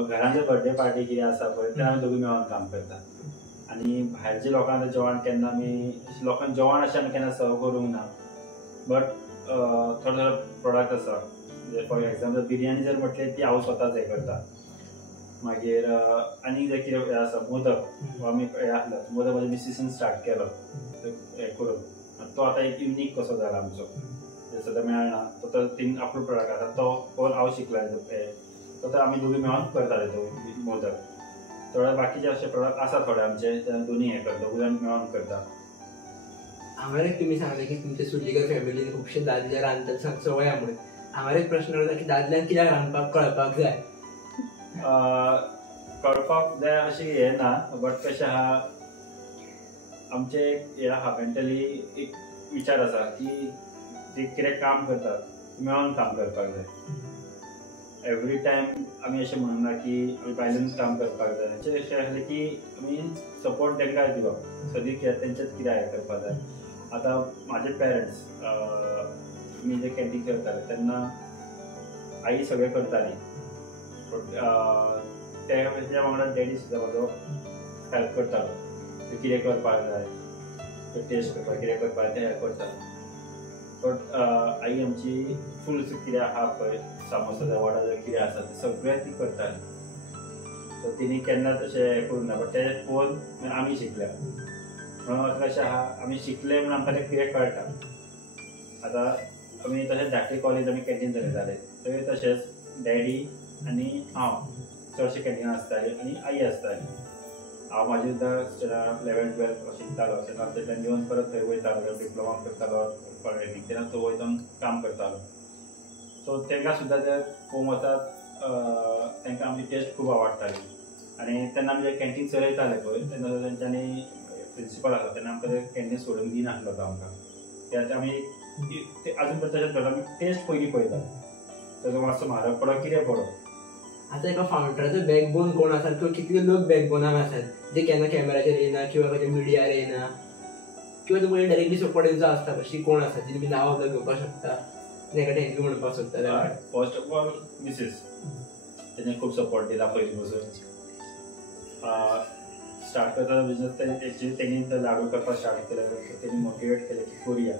घरान जर बर्थडे पार्टी कितें आसा पळय तेन्ना आमी दोगूय मेळोन काम करता आनी भायरच्या लोकांक जेवण केन्ना आमी लोकांक जेवण अशें आमी केन्ना सर्व करूंक ना बट थोडे थोडे प्रोडक्ट आसा फॉर एग्जाम्पल बिरयानी जर म्हटलें ती हांव स्वताच हें करता मागीर आनी जे कितें हें आसा मोदक आमी हें आसलो मोदक म्हाज्या मिसेसीन स्टार्ट केलो हें करून तो आतां एक युनीक कसो जाला आमचो सद्या मेळना तो तीन आपलो प्रोडक्ट आसा तो कोण हांव शिकला तो आमी दोगूय मेळोन करताले तो मोदक थोडे बाकीचे अशे प्रोडक्ट आसा थोडे आमचे दोनी हें करता दोगूय जाण मेळोन करता हांवें एक तुमी सांगलें की तुमचे सुर्लेकर फॅमिलीन खुबशे दादले रांदतात संवय आहा म्हणून हांवें एक प्रश्न करता की दादल्यांक कित्याक रांदपाक कळपाक जाय कळपाक जाय अशें हें ना बट कशें आहा आमचे हें आहा मेंटली एक विचार आसा की जे कितें काम करतात मेळोन काम करपाक जाय एवरी टायम आमी अशें म्हणना की आमी भायल्यानूच काम करपाक जाय अशें आसलें की आमी सपोर्ट तांकां दिवप सदी तेंचेच कितें हें करपाक जाय आतां म्हाजे पेरंट्स आमी जे कॅन्टीन करताले तेन्ना आई सगळें करताली तेच्या वांगडा डॅडी सुद्दां म्हाजो हेल्प करतालो कितें करपाक जाय टेस्ट करपाक कितें करपाक तें हेल्प करतालो बट आई आमची फूल कितें आहा पळय सामोसा जाय वडा जाय कितें आसा तें सगळें ती करताली सो तिणी केन्नाच अशें हें करूंक ना बट तें पळोवन आमी शिकल्या म्हणून आतां कशें आहा आमी शिकले म्हणून आमकां तें कितें कळटा आतां आमी तशेंच धाकटे कॉलेज आमी कॅन्टीन चलयताले थंय तशेंच डॅडी आनी हांव चडशे कॅन्टीन आसताले आनी आई आसताली हांव म्हाजे सुद्दां 11-12 शिकतालो तेन्ना तेन्ना येवन परत थंय वयतालो डिप्लोमा करतालो पॉलिटेक्नीक तेन्ना तो वयतान काम करतालो सो तांकां सुद्दां ते पळोवंक वचत तांकां आमची टेस्ट खूब आवडटाली आनी तेन्ना आमी जे कॅन्टीन चलयताले पळय तेन्ना तेंच्यांनी प्रिंसिपल आसा तेन्ना आमकां ते कॅन्टीन सोडून दिनासलो तो आमकां त्यात आमी अजून पर्यंत तशेंच करता आमी टेस्ट पयलीं पळयता ताजो मातसो म्हारग पडो कितें पडो आतां एका फावंडराचो बॅकबोन कोण आसा किंवा कितले लोक बॅकबोनाक आसात जे केन्ना कॅमेराचेर येना किंवा खंयच्या मिडियार येना किंवा तुमकां डायरेक्टली सपोर्ट तेंचो आसता अशी कोण आसा जी तुमी नांव सुद्दां घेवपाक शकता ताका थँक्यू म्हणपाक सोदता फर्स्ट ऑफ ऑल मिसेस तेणें खूब सपोर्ट दिला पयलीं पासून स्टार्ट करता बिजनस तेणी लागू करपाक स्टार्ट केलें तेणी मोटिवेट केलें की करुया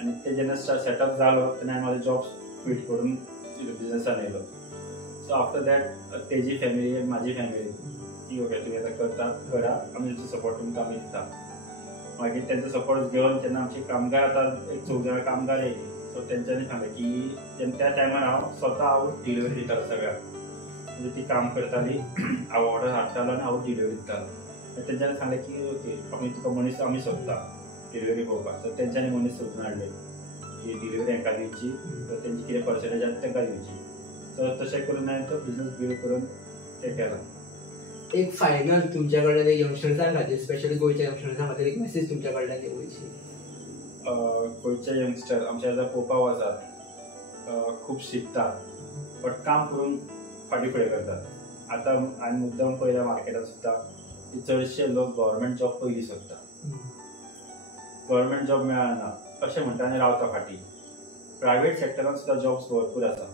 आनी ते जेन्ना सेटअप जालो तेन्ना हांवें म्हाजो जॉब क्वीट करून बिजनसान येयलो सो आफ्टर दॅट तेजी फॅमिली आनी म्हाजी फॅमिली की ओके तुमी आतां करतात करा आमी तुमचो सपोर्ट तुमकां आमी दिता मागीर तेंचो सपोर्ट घेवन जेन्ना आमचे कामगार आतां एक 14 जाणां कामगार येयली सो तेंच्यांनी सांगलें की जेन्ना त्या टायमार हांव स्वता हांव डिलिव्हरी दितालो सगळ्यांक म्हणजे ती काम करताली हांव ऑर्डर हाडटालो आनी हांव डिलिव्हरी दितालो तेंच्यांनी सांगलें की ओके आमी तुका मनीस आमी सोदता डिलिव्हरी पळोवपाक सो तेंच्यांनी मनीस सोदून हाडले की डिलिव्हरी हांकां दिवची सो तेंची कितें पर्संटेज आसा तांकां दिवची सो तशें करून हांवें तो बिजनस बिल्ड करून तें केला एक फायनल तुमच्या कडल्यान यंगस्टर्सां खातीर स्पेशली गोंयच्या यंगस्टर्सां खातीर एक मेसेज तुमच्या कडल्यान येवची गोंयचे यंगस्टर आमच्या आतां पळोवपाक वचात खूब शिकतात बट काम करून फाटीं फुडें करतात आतां हांवें मुद्दम पळयल्या मार्केटान सुद्दां की चडशे लोक गव्हर्मेंट जॉब पयलीं सोदता गव्हर्मेंट जॉब मेळना अशें म्हणटा आनी रावता फाटीं प्रायवेट सेक्टरान सुद्दां जॉब्स भरपूर आसा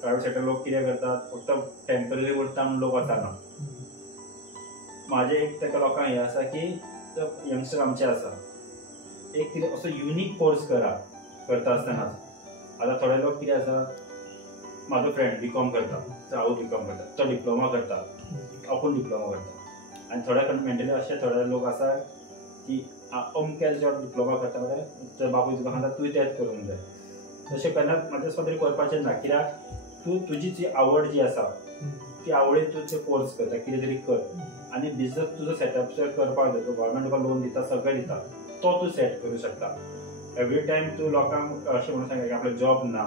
प्रायवेट सेक्टर लोक कितें करतात फक्त टेम्पररी उरता म्हणून लोक वचना म्हाजें एक ताका लोकांक हें आसा की यंगस्टर आमचे आसा एक कितें असो युनीक कोर्स करा करता आसतनाच आतां थोडे लोक कितें आसा, म्हाजो फ्रेंड बीकॉम करता, हांव बीकॉम करता, तो डिप्लोमा करता, आपूण डिप्लोमा करता, आनी थोडे मेंटली अशे थोडे लोक आसा की अमकेच जो डिप्लोमा करता मरे बापूय तुका सांगता तूं तेंच करूंक जाय. तशें केन्नाच म्हाजें दिसता तरी करपाचें ना. कित्याक तूं तुजी जी आवड जी आसा ती आवडीन तूं तें कोर्स करता, कितें तरी कर, आनी बिजनस तुजो सेटअप करपाक जाय. गव्हर्मेंट तुका लोन दिता, सगळें दिता, तो तूं सेट करूं शकता. एवरी टायम तूं लोकांक अशें म्हणून सांगता की आपलो जॉब ना.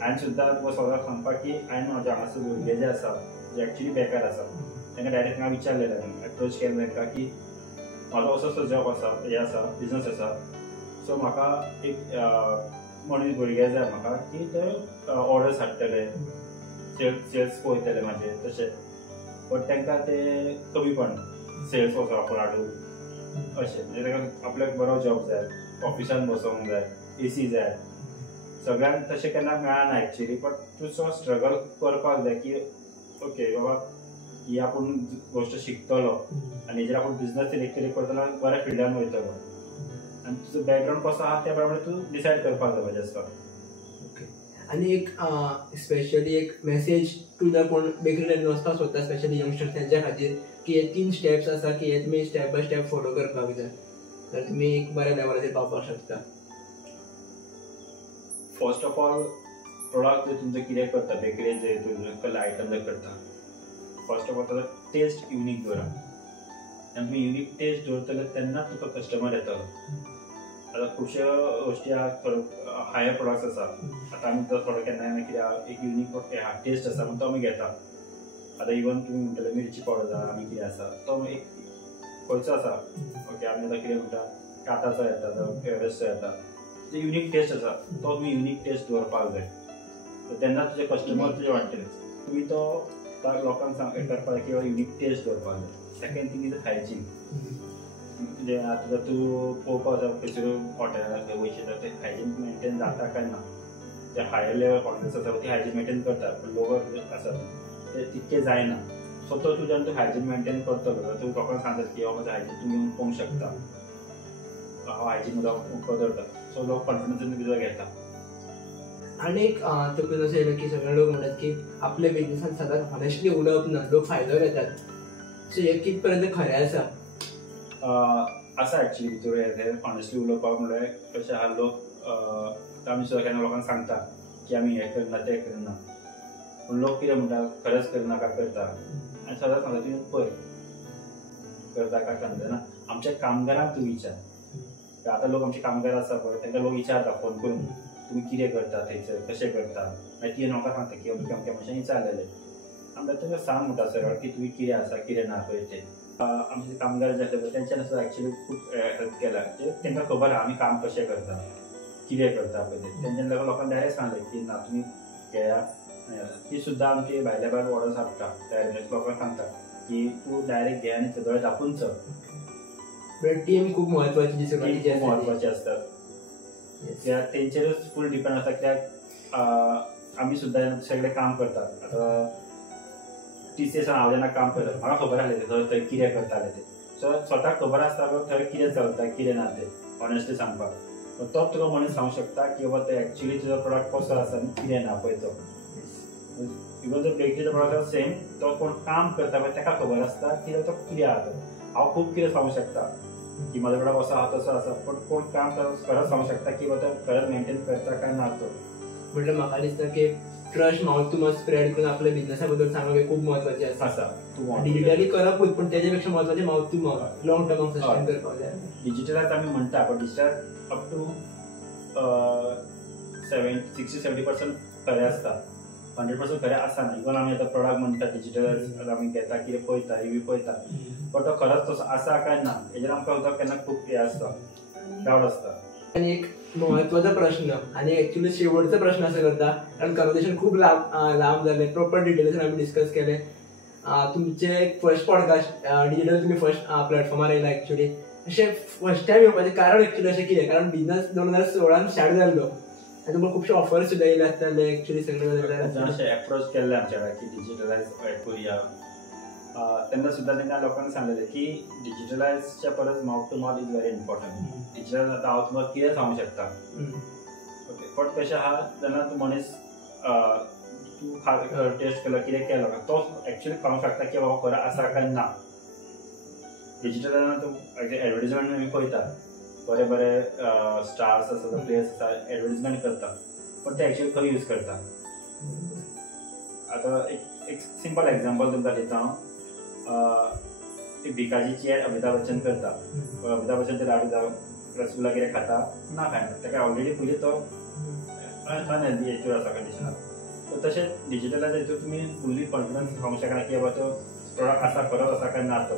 हांवें सुद्दां तुका सगळ्यांक सांगपाक की हांवें म्हाजे हांगासर भुरगे जे आसा जे एक्चुली बेकार आसा तांकां डायरेक्ट हांवें विचारलेलें, एप्रोच केलें तांकां की म्हाजो असो असो जॉब आसा, हें आसा, बिजनस आसा, सो म्हाका एक मनीस भुरगे जाय म्हाका की ते ऑर्डर्स हाडटले, सेल्स पळयतले म्हाजे तशें. बट तांकां ते कमी पडना, सेल्स वचोन आपूण हाडूं अशें. म्हणजे ताका आपल्याक बरो जॉब जाय, ऑफिसान बसोंक जाय, एसी जाय, सगळ्यांक तशें केन्ना मेळना एक्चुली. बट तूं स्ट्रगल करपाक जाय की ओके बाबा ही आपूण गोश्ट शिकतलो आनी हेजेर आपूण बिजनस सिलेक्ट करतना बऱ्या फिल्डान वयतलो, आनी तुजो बॅकग्रावंड कसो आहा त्या प्रमाणे तूं डिसायड करपाक जाय म्हाजे दिसता. ओके. आनी एक स्पेशली एक मेसेज टू द कोण बेकरी लायनीन वचपाक सोदता, स्पेशली यंगस्टर्स तेंच्या खातीर, की हे 3 स्टेप्स आसा की हे तुमी स्टेप बाय स्टेप फॉलो करपाक जाय, तर तुमी एक बऱ्या लेवलाचेर पावपाक शकता. फर्स्ट ऑफ ऑल प्रोडक्ट जे तुमचो कितें करता, बेकरीन जे तुमचे आयटम जे करता, फर्स्ट ऑफ ऑल ताजो टेस्ट युनीक दवरा. आनी तुमी युनीक टेस्ट दवरतले तेन्ना तुका कस्टमर येतलो. आतां खुबश्यो गोश्टी आहा, थोडे हायर प्रोडक्ट्स आसा, आतां आमी तो थोडो केन्ना कितें एक युनीक टेस्ट आसा म्हूण तो आमी घेता. आतां इवन तुमी म्हणटले मिरची पावडर आसा आनी कितें आसा, तो एक खंयचो आसा, ओके आमी आतां कितें म्हणटा टाटाचो येता, जावं एव्हरेस्टचो येता, जो युनीक टेस्ट आसा तो तुमी युनीक टेस्ट दवरपाक जाय. तेन्ना तुजे कस्टमर तुजे वाडटले. तुमी तो लोकांक करपाक जाय की युनीक टेस्ट दवरपाक जाय. Second thing is hygiene. म्हणजे आतां तूं पळोवपाक जाय खंयसर हॉटेलाक वयशीत ते हायजीन मेंटेन जाता काय ना. जे हायर लेवल हॉटेल्स आसा ती हायजीन मेंटेन करता, पूण लोवर आसा ते तितके जायना. सो तो तुज्यान तूं हायजीन मेंटेन करतलो जाल्यार तूं लोकांक सांगता की हो हायजीन तुमी येवन पळोवंक शकता, हांव हायजीन करता. सो लोक कॉन्फिडन्स तुजो घेता. आनी एक तुका जशें येयलें की सगळे लोक म्हणटात की आपल्या बिजनेसान सदांच हॉनेस्टली उलोवप ना, लोक फायदो घेतात. सो हे कित पर्यंत खरें आसा? आसा एक्चुली भितर हे हॉनेस्टली उलोवपाक म्हणल्यार कशें आहा, लोक आमी सुद्दां केन्ना लोकांक सांगता की आमी हें करना तें करना, पूण लोक कितें म्हणटा खरेंच करनाका करता. आनी सदांच सांगता तुवें पळय करता काय करना. आमच्या कामगारांक तूं विचार. आतां लोक आमचे कामगार आसा पळय तांकां लोक विचारता फोन करून तुमी कितें करता थंयसर, कशें करता. मागीर ती म्हाका सांगता की अमकें अमकें मातशें विचारलेलें. आमी तांकां सांग म्हणटा सरळ की तुमी कितें आसा कितें ना पळय तें. आमचे कामगार जे आसले पळय तेंच्यान सुद्दां एक्चुली खूब हेल्प केला. तांकां खबर आहा आमी काम कशें करता, कितें करता पळय तें. तेंच्यान लोकांक डायरेक्ट सांगलें की ना तुमी घेया. ती सुद्दां आमची भायल्या भायर ऑर्डर्स हाडटा, डायरेक्ट लोकांक सांगता की तूं डायरेक्ट घे आनी सगळें दाखोवन चल. टीम खूब महत्वाची महत्वाची आसता. तेंचेरूच फूल डिपेंड आसता. कित्याक आमी सुद्दां सगळें काम करतात. आतां TCS हांव जेन्ना काम करता म्हाका खबर आसलें थंय कितें करताले ते. सो स्वताक खबर आसता थंय कितें चलता कितें ना तें ऑनेस्टली सांगपाक. तोच तुका मनीस सांगूंक शकता की बाबा ते एक्चुली तुजो प्रोडक्ट कसो आसा आनी कितें ना पळय तो. इवन जो बेकरीचो प्रोडक्ट आसा सेम, तो कोण काम करता पळय ताका खबर आसता की तो कितें आहा तो. हांव खूब कितें सांगूंक शकता की म्हाजो प्रोडक्ट असो आहा तसो आसा, पण कोण काम खरंच सांगूंक शकता की बाबा तो खरंच मेंटेन करता काय ना तो. म्हटल्यार म्हाका दिसता की trust mouth to mouth spread करून आपल्या बिझनेसा बद्दल सांगप हे खूब महत्वाचें आसा. डिजिटली करपूच, पण तेच्या महत्वाचें माउथ टू माउथ लॉंग टर्माक सस्टेन करपाक जाय. डिजिटलाच आमी म्हणटा पण डिजिटल अप टू 60-70% खरें आसता, 100% खरें आसना. इवन आमी आतां प्रोडक्ट म्हणटा डिजिटल आमी घेता कितें पळयता रिव्यू पळयता, बट तो खरोच तसो आसा काय ना हेजेर आमकां सुद्दां केन्ना खूब हें आसता, डावट आसता. आणि एक महत्वाचा प्रश्न आणि ऍक्च्युअली शेवटचा प्रश्न असं करता, कारण कन्व्हर्सेशन खूप लांब झाले, प्रॉपर डिटेल्स आम्ही डिस्कस केले. तुमचे फर्स्ट पॉडकास्ट डिजिटल तुम्ही फर्स्ट प्लॅटफॉर्मार येयला ऍक्च्युअली. अशें फर्स्ट टायम येवपाचें कारण ऍक्च्युअली अशें कितें, कारण बिझनस 2016 स्टार्ट जाल्लो आनी तुमकां खुबशे ऑफर्स सुद्दां येयले आसताले ऍक्च्युअली सगळे अशें एप्रोच केल्ले आमच्या की डिजिटलायज करूया. तेन्ना सुद्दां तेन्ना लोकांक सांगलेलें की डिजिटलायजच्या परस mouth to mouth is very important. Digital आतां हांव तुमकां कितें सांगूंक शकता ओके, बट कशें आहा जेन्ना तूं मनीस तूं टेस्ट केलो कितें केलो तो एक्चुअली कळूंक शकता की बाबा खरो आसा काय ना. डिजिटलान तूं एडवर्टिजमेंट आमी पळयता बरे बरे स्टार्स आसा प्लेयर्स आसा एडवर्टिजमेंट करता पण ते एक्चुअली खरो यूज करता. आतां एक सिंपल एग्जांपल तुमकां दिता हांव. एक भिकाजीची एड अमिताभ बच्चन करता. अमिताभ बच्चन ते लाडू जावं रसगुल्ला कितें खाता ना खायना ताका ऑलरेडी पयलीं तो अनहेल्दी हेचेर आसा कंडिशनार. सो तशेंच डिजिटलान हेतून तुमी फुल्ली कॉन्फिडन्स खावंक शकना की बाबा तो प्रोडक्ट आसा खरोच आसा काय ना तो.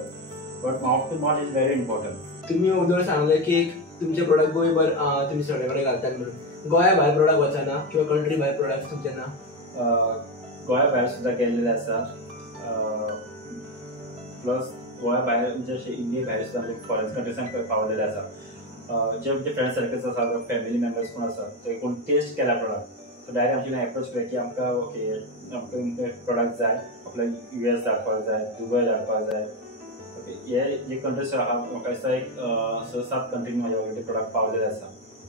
But mouth to mouth is very important. तुम्ही उदळ सांगले की तुमचे प्रोडक्ट गोंयभर तुम्ही सगळे कडेन घालतात म्हणून. गोंया भायर प्रोडक्ट वचना किंवा कंट्री भायर प्रोडक्ट तुमचे ना? गोंया भायर सुद्दां गेल्लेले आसा. प्लस गोंया भायर म्हणजे अशें इंडिये भायर सुद्दां म्हणजे फॉरेन कंट्रीजांक पावलेले आसा. जे आमचे फ्रेंड सर्कल्स आसा फॅमिली मेंबर्स कोण आसा ते कोण टेस्ट केला प्रोडक्ट तो डायरेक्ट आमचे एप्रोच केला की आमकां ओके आमकां प्रोडक्ट जाय आपल्याक US धाडपाक जाय दुबय धाडपाक जाय. ओके हे जे कंट्रीज आहा म्हाका दिसता एक 6-7 कंट्रीन म्हाजे ऑलरेडी प्रोडक्ट पावलेले आसा.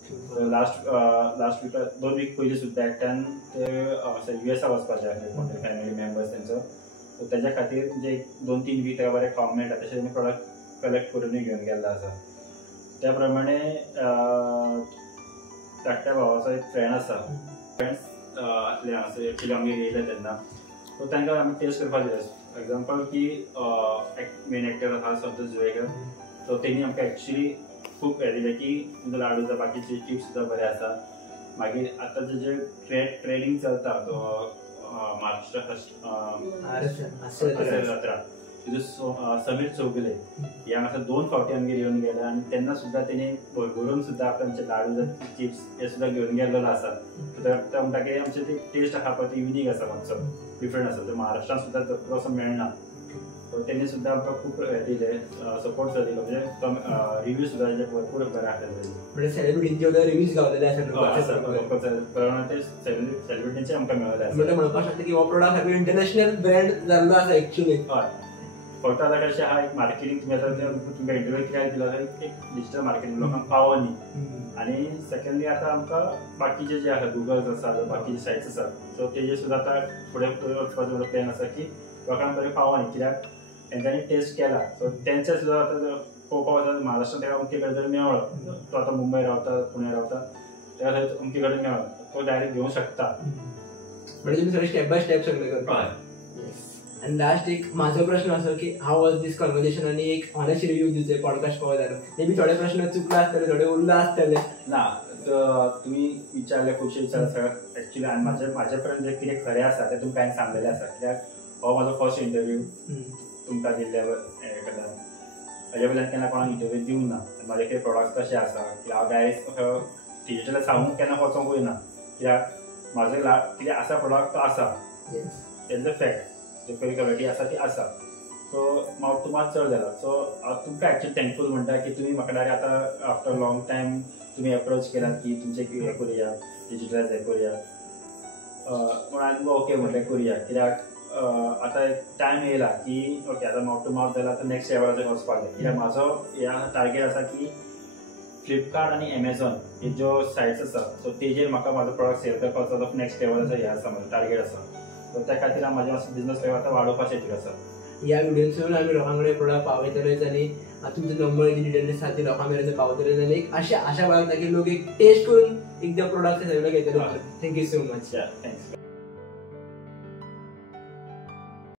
सो लास्ट वीक 2 वीक पयलीं सुद्दां एकट्यान ते US वचपाचें आसलें कोण फॅमिली मेंबर्स तेंचो. सो तेज्या खातीर म्हणजे 2-3 वीक ताका बरें खावंक मेळटा तशें तेणी प्रोडक्ट कलेक्ट करूनय घेवन गेल्लो आसा. त्या प्रमाणे धाकट्या भावाचो एक फ्रेंड आसा. फ्रेंड्स आसले हांगासर एक्चुअली आमी येयले तेन्ना सो तांकां आमी टेस्ट करपाक दिलें. एग्जांपल की मेन एक्टर आहा संतोष जुळेकर सो तेणी आमकां एक्चुअली खूब हें दिलें की तुमचो लाडू जावं बाकीचे टिप्स सुद्दां बरे आसा. मागीर आतांचें जे ट्रेडिंग चलता तो महाराष्ट्र जात्रा तितून समीर चौगुले हे हांगासर 2 फावटी आमगेर येवन गेले आनी तेन्ना सुद्दां तेणी भरभरून सुद्दां आपल्याचे लाडू चिप्स हे सुद्दां घेवन गेल्लो आसा. तो म्हणटा की आमचे ते टेस्ट आहा पळय तो युनीक आसा मातसो डिफरंट आसा. तो महाराष्ट्रान सुद्दां तो असो मेळना. सो तेणी सुद्दां आमकां खूब दिले सपोर्ट दिलो म्हणजे रिव्यू सुद्दां तेजे भरपूर बरे आसलेले. म्हणजे सेलिब्रिटींचे रिव्यूज गावलेले आसा ते सेलिब्रिटींचे आमकां मेळले आसा. म्हणजे म्हणपाक शकता की हो प्रोडक्ट इंटरनॅशनल ब्रँड जाल्लो आसा एक्चुअली. हय फक्त आतां कशें आहा एक मार्केटींग तुमी आतां तुमकां इंटरव्यू कित्याक दिला एक डिजिटल मार्केटींग लोकांक पावो न्ही. आनी सेकंडली आतां आमकां बाकीचे जे आसा गुगल्स आसा बाकीचे सायट्स आसात सो तेजे सुद्दां आतां फुडें वचपाचो प्लॅन आसा की लोकांक बरें पावो न्ही कित्याक तेंच्यांनी टेस्ट केला. सो तेंचे सुद्दां आतां पळोवपाक वचत महाराष्ट्रान तेका अमके कडेन जर मेळ्ळो तो आतां मुंबय रावता पुणे रावता तेका थंय अमके कडेन मेळ्ळो तो डायरेक्ट घेवंक शकता. म्हणजे तुमी सगळे स्टेप बाय स्टेप सगळे करता. आणि लास्ट एक माझा प्रश्न असो की हाव वॉज दिस कन्वर्सेशन आणि एक ऑनेस्ट रिव्ह्यू दिवचे पॉडकास्ट कवर जालो. मे बी थोडे प्रश्न चुकला आसतले थोडे उरला आसतले ना. तुम्ही विचारले खुबशे विचार सगळ्यात एक्चुअली आनी म्हाजे पर्यंत जे कितें खरें आसा तें तुमकां हांवें सांगलेलें आसा. कित्याक हो म्हाजो फर्स्ट इंटरव्यू तुमकां दिल्ल्या हें कडल्यान हाजे वयल्यान केन्ना कोणाक इंटरव्यू दिवंक ना. म्हाजे कितें प्रोडक्ट्स कशें आसा की हांव डायरेक्ट डिजिटल सांगूंक केन्ना वचोंक वयना कित्याक म्हाजो कितें आसा प्रोडक्ट तो आसा तेंचो फॅक्ट जी पयली क्वॉलिटी आसा ती आसा. सो माउथ टू माउथ चड जाला. सो हांव तुमकां एक्चुअली थँकफूल म्हणटा की तुमी म्हाका डायरेक्ट आतां आफ्टर लॉंग टायम तुमी एप्रोच केलात की तुमचें हें करुया डिजिटलायज हें करुया पूण हांवें तुमकां ओके म्हटलें करुया कित्याक आतां एक टायम येयला की ओके आतां माउथ टू माउथ जाला आतां नेक्स्ट लेवलाचेर वचपाक जाय. कित्याक म्हाजो ह्या टार्गेट आसा की फ्लिपकार्ट आनी एमेझॉन हे ज्यो सायट्स आसा सो तेजेर म्हाका म्हाजो प्रोडक्ट सेल करपाचो नेक्स्ट लेवलाचो हें आसा म्हाजो टार्गेट आसा. सो त्या खातीर हांव म्हाजो बिझनस लेवल आतां वाडोवपाचेर आसा. ह्या व्हिडिओसून आमी लोकां कडेन प्रोडक्ट पावयतलेच आनी तुमचो नंबर जी डिटेल्स आसा ती लोकां मेरेन पावतलेच आनी एक अशी आशा बाळगता की लोक एक टेस्ट करून एकदा प्रोडक्ट घेतले. Thank you so much. थँक्स.